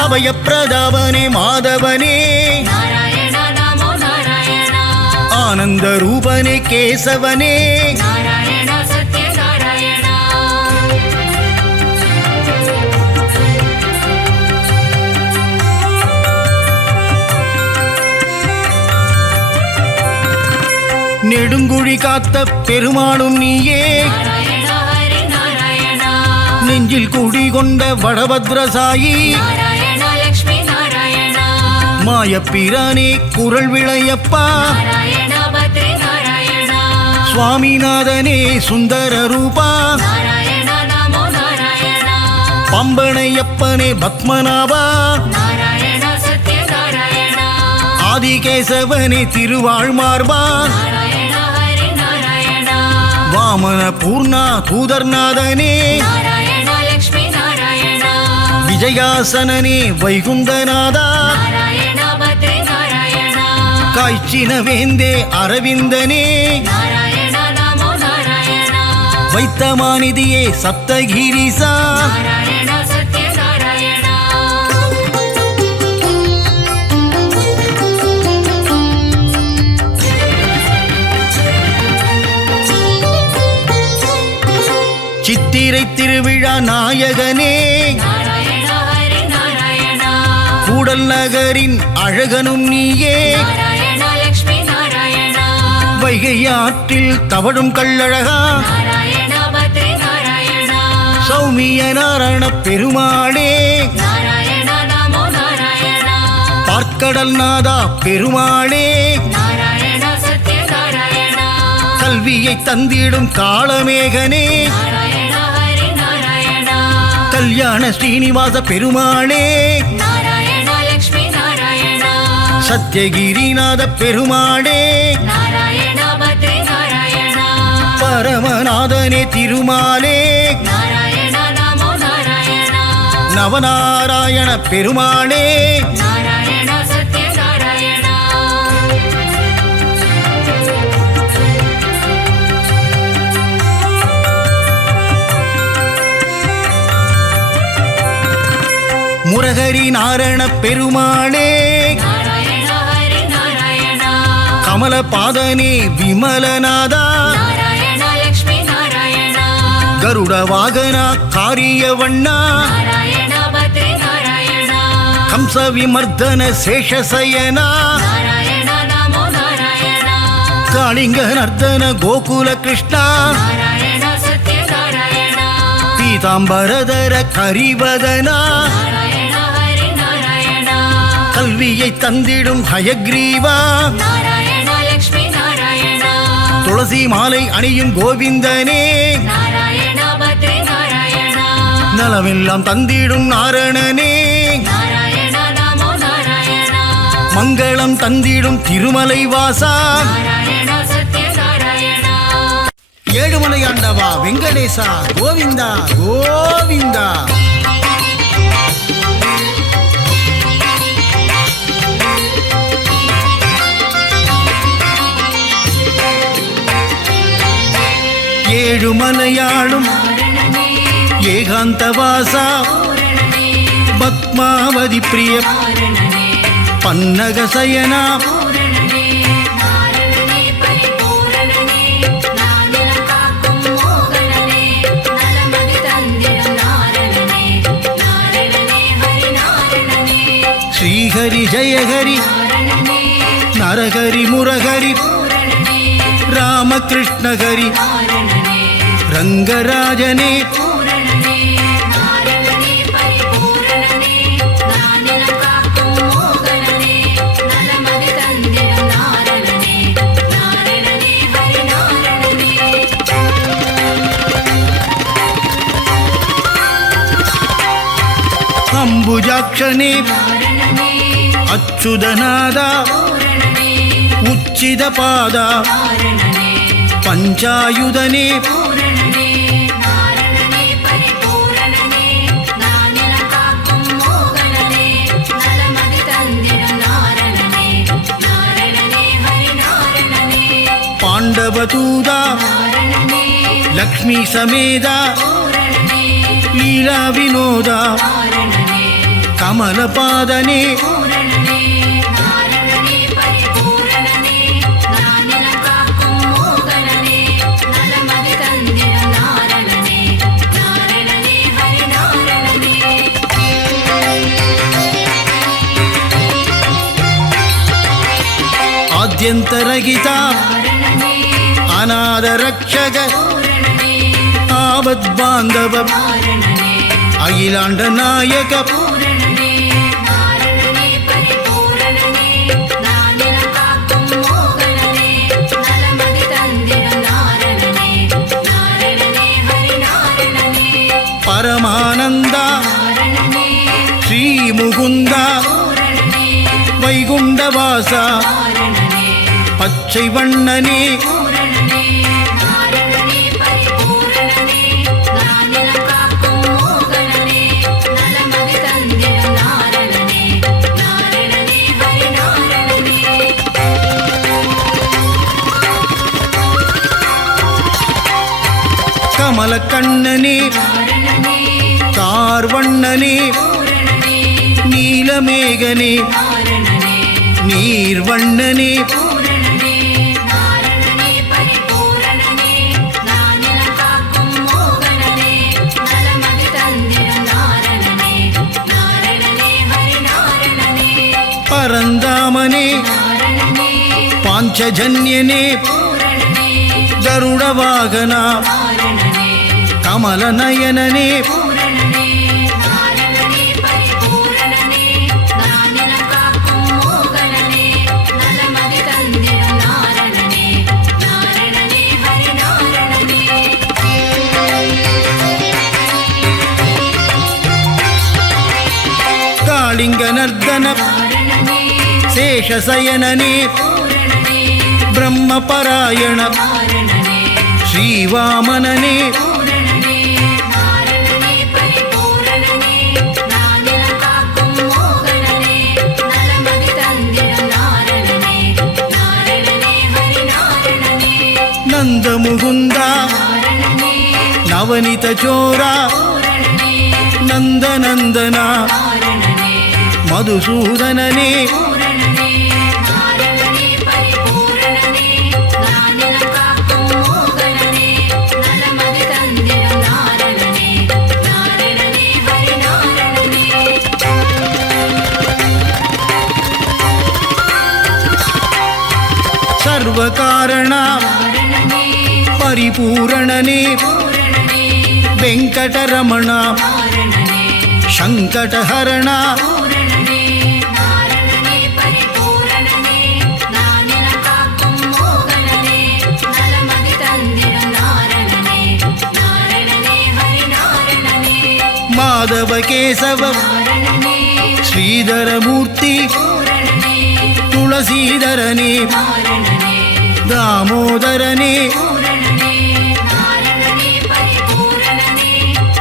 அபயப்பிரதாபனே மாதவனே நாராயண நமோ நாராயண ஆனந்த ரூபனே கேசவனே நாராயண சத்ய நாராயண நெடுங்குழி காத்த பெருமாளும் நீயே நாராயண ஹரி நாராயண நெஞ்சில் குடிகொண்ட வடபத்ரசாயி நாராயண லக்ஷ்மி நாராயண மாயப்பிரானே குரல் விளையப்பா நாராயண பத்ரி நாராயண சுவாமிநாதனே சுந்தர ரூபா நாராயண நமோ நாராயண பம்பனையப்பனே பத்மநாபா நாராயண சத்ய நாராயண ஆதிகேசவனே திருவாழ்மார்பா நாராயண ஹரி நாராயண வாமன பூர்ணா தூதர்நாதனே நாராயண லக்ஷ்மி நாராயண விஜயாசனனே வைகுந்தநாதா நாராயண பத்ரி நாராயண காய்ச்சின வேந்தே அரவிந்தனே நாராயண நமோ நாராயண வைத்தமாநிதியே சப்தகிரிசா நாராயண சத்ய நாராயண சித்திரை திருவிழா நாயகனே நாராயண ஹரி நாராயண கூடல் நகரின் அழகனும் நீயே நாராயண லக்ஷ்மி நாராயண வைகை ஆற்றில் தவழும் கள்ளழகா நாராயண பத்ரி நாராயண சௌமிய நாராயண பெருமாளே நாராயண நமோ நாராயண பார்க்கடல் நாதா பெருமாளே நாராயண சத்ய நாராயண கல்வியை தந்திடும் காளமேகனே நாராயண ஹரி நாராயண கல்யாண ஸ்ரீனிவாச பெருமாளே நாராயண லக்ஷ்மி நாராயண சத்யகிரிநாத பெருமாளே நாராயண பத்ரி நாராயண பரமநாதனே திருமாலே நாராயண நமோ நாராயண நவநாராயண பெருமாளே நாராயண சத்ய நாராயண முரகரி நாரண பெருமாளே நாராயண ஹரி நாராயண கமலபாதனே விமலநாதா நாராயண லக்ஷ்மி நாராயண கருட வாகனா காரியவண்ணா நாராயண பத்ரி நாராயண கம்ச விமர்தன சேஷசயனா நாராயண நமோ நாராயண காளிங்க நர்தன கோகுல கிருஷ்ணா நாராயண சத்ய நாராயண பீதாம்பரதர கரிவதனா நாராயண ஹரி நாராயண கல்வியை தந்திடும் ஹயக்ரீவா நாராயண லக்ஷ்மி நாராயண துளசி மாலை அணியும் கோவிந்தனே நாராயண பத்ரி நாராயண நலமெல்லாம் தந்திடும் நாரணனே நாராயண நமோ நாராயண மங்களம் தந்திடும் திருமலை வாசா நாராயண சத்ய நாராயண ஏழுமலையாண்டவா வெங்கடேசா கோவிந்தா கோவிந்தா ஏழுமலையாளும் பூரணனே ஏகாந்தவாசா பூரணனே பத்மாவதி பிரிய பூரணனே பன்னகசயனா பூரணனே நாரணனே பரிபூரணனே நானிலம் காக்கும் மோகனனே நலமதி தந்திடும் நாரணனே நாரணனே ஹரி நாரணனே ஸ்ரீஹரி ஜெயஹரி நாரணனே நரஹரி முரஹரி பூரணனே ராமகிருஷ்ணஹரி நாரணனே ரங்கராஜனே பூரணனே நாரணனே பரிபூரணனே நானிலம் காக்கும் மோகனனே நலமதி தந்திடும் நாரணனே நாரணனே ஹரி நாரணனே அம்புஜாட்சனே நாரணனே அச்சுதநாதா பூரணனே உச்சிதபாதா நாரணனே பஞ்சாயுதனே பூரணனே நாரணனே பரிபூரணனே நானிலம் காக்கும் மோகனனே நலமதி தந்திடும் நாரணனே நாரணனே ஹரி நாரணனே பாண்டவதூதா நாரணனே லக்ஷ்மி சமேதா பூரணனே லீலா வினோதா நாரணனே கமலபாதனே பூரணனே நாரணனே பரிபூரணனே நானிலம் காக்கும் மோகனனே நலமதி தந்திடும் நாரணனே நாரணனே ஹரி நாரணனே ஆத்யந்தரகிதா நாரணனே அநாதரக்ஷக பூரணனே ஆபத் பாந்தவ நாரணனே அகிலாண்ட நாயக பூரணனே நாரணனே பரிபூரணனே நானிலம் காக்கும் மோகனனே நலமதி தந்திடும் நாரணனே நாரணனே ஹரி நாரணனே பரமானந்தா நாரணனே ஸ்ரீ முகுந்தா பூரணனே வைகுண்டவாசா நாரணனே பச்சை வண்ணனே பூரணனே நாரணனே பரிபூரணனே நானிலம் காக்கும் மோகனனே நலமதி தந்திடும் நாரணனே நாரணனே ஹரி நாரணனே கமல கண்ணனே நாரணனே கார்வண்ணனே பூரணனே நீலமேகனே நாரணனே நீர்வண்ணனே பூரணனே நாரணனே பரிபூரணனே நானிலம் காக்கும் மோகனனே நலமதி தந்திடும் நாரணனே நாரணனே ஹரி நாரணனே பரந்தாமனே நாரணனே பாஞ்சஜன்யனே பூரணனே கருடவாகனா நாரணனே கமலநயனனே பூரணனே நாரணனே பரிபூரணனே நானிலம் காக்கும் மோகனனே நலமதி தந்திடும் நாரணனே நாரணனே ஹரி நாரணனே காளிங்க நர்தன நாரணனே சேஷசயனனே பூரணனே பிரம்மபராயண நாரணனே ஸ்ரீவாமனனே பூரணனே நாரணனே பரிபூரணனே நானிலம் காக்கும் மோகனனே நலமதி தந்திடும் நாரணனே நாரணனே ஹரி நாரணனே நந்த முகுந்தா நாரணனே நவனித சோரா பூரணனே நந்தநந்தனா நாரணனே மதுசூதனனே பூரணனே நாரணனே பரிபூரணனே நானிலம் காக்கும் மோகனனே நலமதி தந்திடும் நாரணனே நாரணனே ஹரி நாரணனே சர்வகாரண நாரணனே பரிபூரணனே பூரணனே வெங்கடரமண நாரணனே சங்கடஹரண பூரணனே நாரணனே பரிபூரணனே நானிலம் காக்கும் மோகனனே நலமதி தந்திடும் நாரணனே நாரணனே ஹரி நாரணனே மாதவ கேசவ நாரணனே ஸ்ரீதரமூர்த்தி பூரணனே துளசீதரனே நாரணனே தாமோதரனே பூரணனே நாரணனே பரிபூரணனே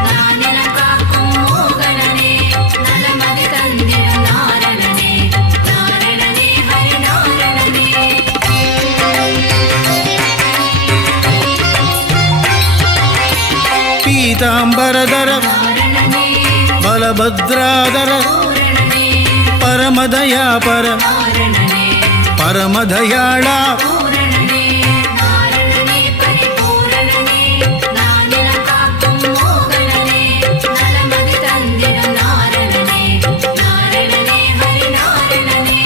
நானிலம் காக்கும் மோகனனே நலமதி தந்திடும் நாரணனே நாரணனே ஹரி நாரணனே பீதாம்பரதர நாரணனே பலபத்ராதர பூரணனே பரமதயாபர நாரணனே பரமதயாளா பூரணனே நாரணனே பரிபூரணனே நானிலம் காக்கும் மோகனனே நலமதி தந்திடும் நாரணனே நாரணனே ஹரி நாரணனே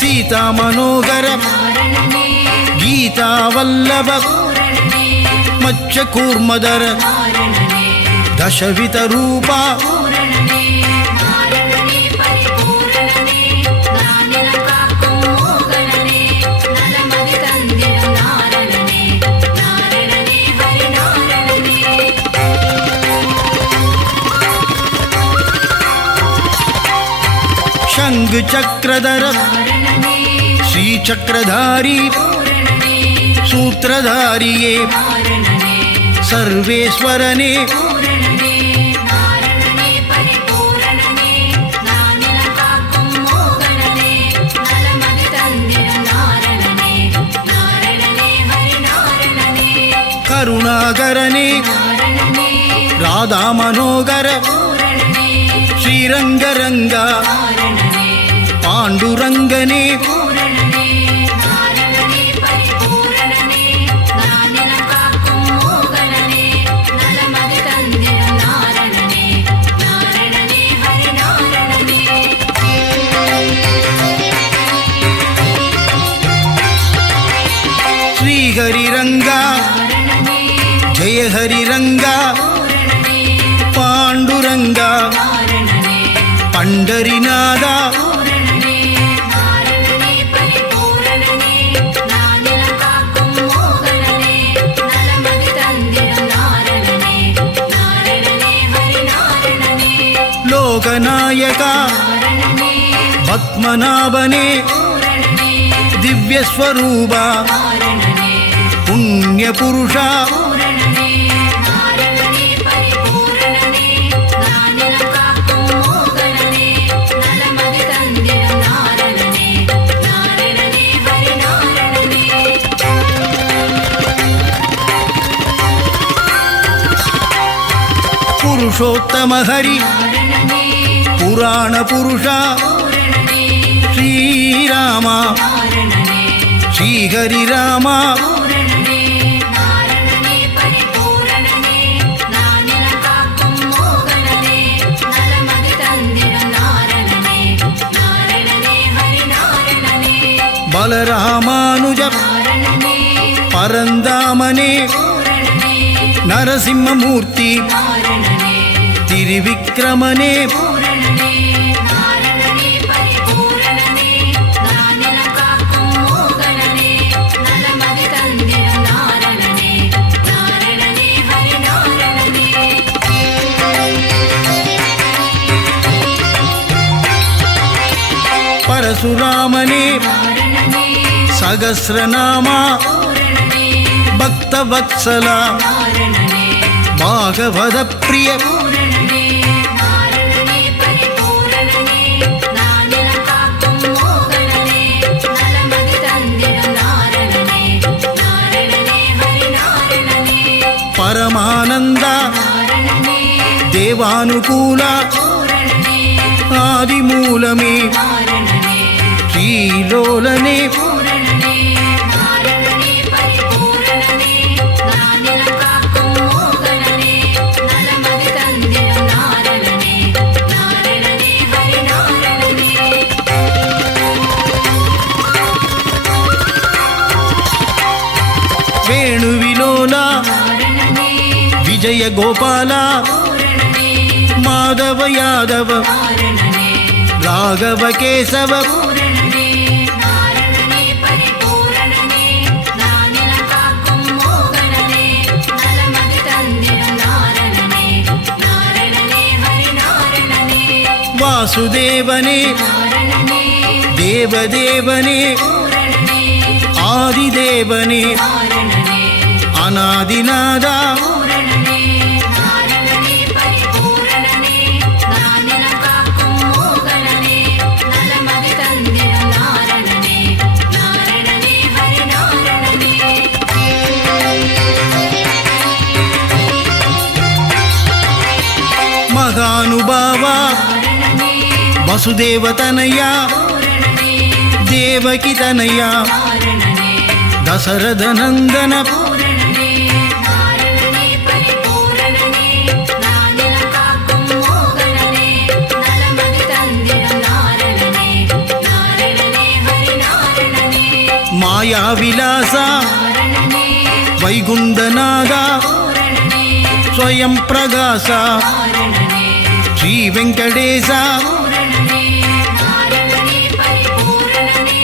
சீதா மனோகர நாரணனே கீதாவல்லப பூரணனே மச்ச கூர்மதர நாரணனே தசவிதரூபா பூரணனே நாரணனே பரிபூரணனே நானிலம் காக்கும் மோகனனே நலமதி தந்திடும் நாரணனே நாரணனே ஹரி நாரணனே சங்கு சக்கரதர நாரணனே ஸ்ரீசக்கரதாரி பூரணனே சூத்திரதாரியே நாரணனே சர்வேஸ்வரனே பூரணனே நாரணனே பரிபூரணனே நானிலம் காக்கும் மோகனனே நலமதி தந்திடும் நாரணனே நாரணனே ஹரி நாரணனே கருணாகரனே நாரணனே ராதா மனோகர பூரணனே ஸ்ரீரங்கரங்கா நாரணனே பாண்டுரங்கனே பூரணனே நாரணனே பரிபூரணனே நானிலம் காக்கும் மோகனனே நலமதி தந்திடும் நாரணனே நாரணனே ஹரி நாரணனே ஸ்ரீஹரிரங்கா நாரணனே ஜெயஹரிரங்கா பூரணனே பாண்டுரங்கா நாரணனே பண்டரிநாதா பூரணனே நாரணனே பரிபூரணனே நானிலம் காக்கும் மோகனனே நலமதி தந்திடும் நாரணனே நாரணனே ஹரி நாரணனே லோகநாயகா நாரணனே பத்மநாபனே பூரணனே திவ்யஸ்வரூபா நாரணனே புண்ணியபுருஷா பூரணனே நாரணனே பரிபூரணனே நானிலம் காக்கும் மோகனனே நலமதி தந்திடும் நாரணனே நாரணனே ஹரி நாரணனே புருஷோத்தம ஹரி நாரணனே புராண புருஷா பூரணனே ஸ்ரீராமா நாரணனே ஸ்ரீஹரிராமா பூரணனே நாரணனே பரிபூரணனே நானிலம் காக்கும் மோகனனே நலமதி தந்திடும் நாரணனே நாரணனே ஹரி நாரணனே பலராமானுஜ நாரணனே பரந்தாமனே பூரணனே நரசிம்மமூர்த்தி நாரணனே திரிவிக்ரமனே பூரணனே நாரணனே பரிபூரணனே நானிலம் காக்கும் மோகனனே நலமதி தந்திடும் நாரணனே நாரணனே ஹரி நாரணனே பரசுராமனே நாரணனே சகஸ்ரநாமா பூரணனே பக்தவத்சலா நாரணனே பாகவத பிரிய பூரணனே நாரணனே பரிபூரணனே நானிலம் காக்கும் மோகனனே நலமதி தந்திடும் நாரணனே நாரணனே ஹரி நாரணனே பரமானந்தா நாரணனே தேவானுகூலா பூரணனே ஆ ஆதி மூலமே நாரணனே ஸ்ரீலோலனே பூரணனே நாரணனே பரிபூரணனே நானிலம் காக்கும் மோகனனே நலமதி தந்திடும் நாரணனே நாரணனே ஹரி நாரணனே வேணுவிலோலா நாரணனே விஜய கோபாலா பூரணனே மாதவ யாதவ நாரணனே ராகவ கேசவ பூரணனே நாரணனே பரிபூரணனே நானிலம் காக்கும் மோகனனே நலமதி தந்திடும் நாரணனே நாரணனே ஹரி நாரணனே வாசுதேவனே நாரணனே தேவதேவனே பூரணனே ஆதிதேவனே நாரணனே அநாதிநாதா பூரணனே நாரணனே பரிபூரணனே நானிலம் காக்கும் மோகனனே நலமதி தந்திடும் நாரணனே நாரணனே ஹரி நாரணனே மகானுபாவா நாரணனே வசுதேவதனயா பூரணனே தேவகி தனயா நாரணனே தசரதநந்தன பூரணனே நாரணனே பரிபூரணனே நானிலம் காக்கும் மோகனனே நலமதி தந்திடும் நாரணனே நாரணனே ஹரி நாரணனே மாயாவிலாசா நாரணனே வைகுந்தநாதா பூரணனே ஸ்வயம் பிரகாசா நாரணனே ஸ்ரீ வெங்கடேசா பூரணனே நாரணனே பரிபூரணனே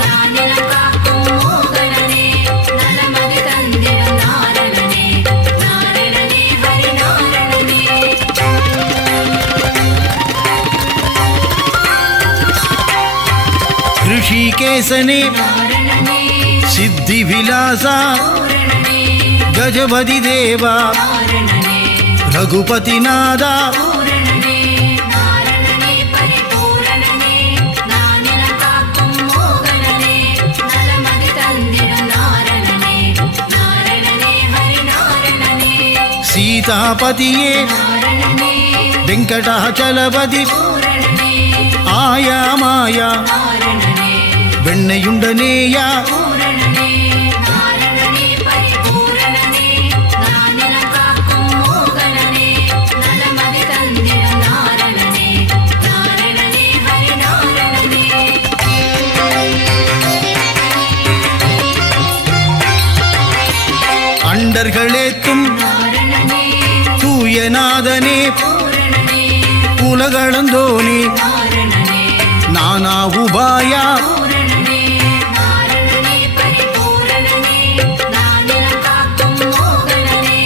நானிலம் காக்கும் மோகனனே நலமதி தந்திடும் நாரணனே நாரணனே ஹரி நாரணனே ऋषिकेशने நாரணனே सिद्धिविलासा பூரணனே गजपति देवा நாரணனே रघुपतिनादा பூரணனே நாரணனே பரிபூரணனே நானிலம் காக்கும் மோகனனே நலமதி தந்திடும் நாரணனே நாரணனே ஹரி நாரணனே सीतापतिये நாரணனே வெங்கடாச்சலபதி பூரணனே ஆயா மாயா நாரணனே வெண்ணையுண்டனேயா பூரணனே நாரணனே பரிபூரணனே நானிலம் காக்கும் மோகனனே நலமதி தந்திடும் நாரணனே நாரணனே ஹரி நாரணனே அண்டர்களேத்தும் நாரணனே தூயநாதனே பூரணனே உலகளந்தோனே நாரணனே நானா உபாயா பூரணனே நாரணனே பரிபூரணனே நானிலம் காக்கும் மோகனனே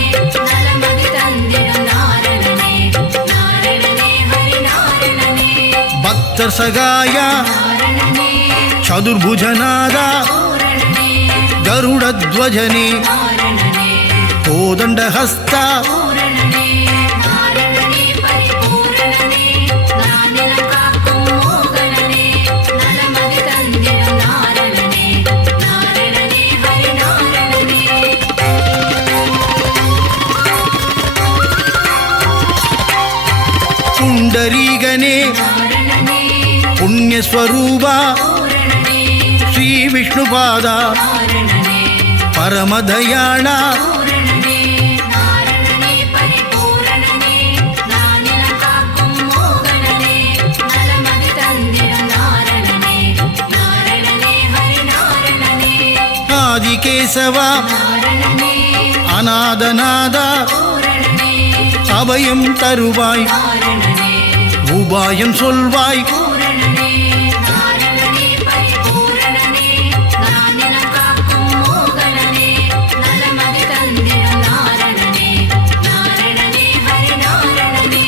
நலமதி தந்திடும் நாரணனே நாரணனே ஹரி நாரணனே பக்தர் சகாயா நாரணனே சதுர்புஜநாதா பூரணனே கருடத்வஜனே நாரணனே கோதண்டஹஸ்தா பூரணனே நாரணனே பரிபூரணனே நானிலம் காக்கும் மோகனனே நலமதி தந்திடும் நாரணனே நாரணனே ஹரி நாரணனே புண்டரீகனே நாரணனே புண்ணியஸ்வரூபா பூரணனே ஸ்ரீ விஷ்ணுபாதா நாரணனே பரமதயாளா பூரணனே நாரணனே பரிபூரணனே நானிலம் காக்கும் மோகனனே நலமதி தந்திடும் நாரணனே நாரணனே ஹரி நாரணனே ஆதிகேசவா நாரணனே அநாதநாதா பூரணனே அபயம் தருவாய் நாரணனே உபாயம் சொல்வாய் பூரணனே நாரணனே பரிபூரணனே நானிலம் காக்கும் மோகனனே நலமதி தந்திடும் நாரணனே நாரணனே ஹரி நாரணனே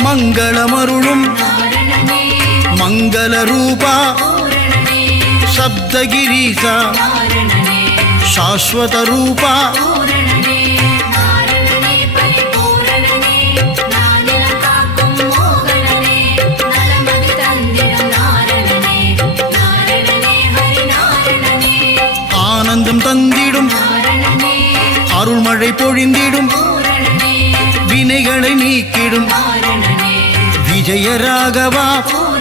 மங்களமருளும் நாரணனே மங்கள ரூபா பூரணனே சப்தகிரீசா நாரணனே சாஸ்வத ரூபா பூரணனே நாரணனே பரிபூரணனே நானிலம் காக்கும் மோகனனே நலமதி தந்திடும் நாரணனே நாரணனே ஹரி நாரணனே ஆனந்தம் தந்திடும் நாரணனே அருள்மழை பொழிந்திடும் பூரணனே வினைகளை நீக்கிடும் நாரணனே விஜயராகவா பூரணனே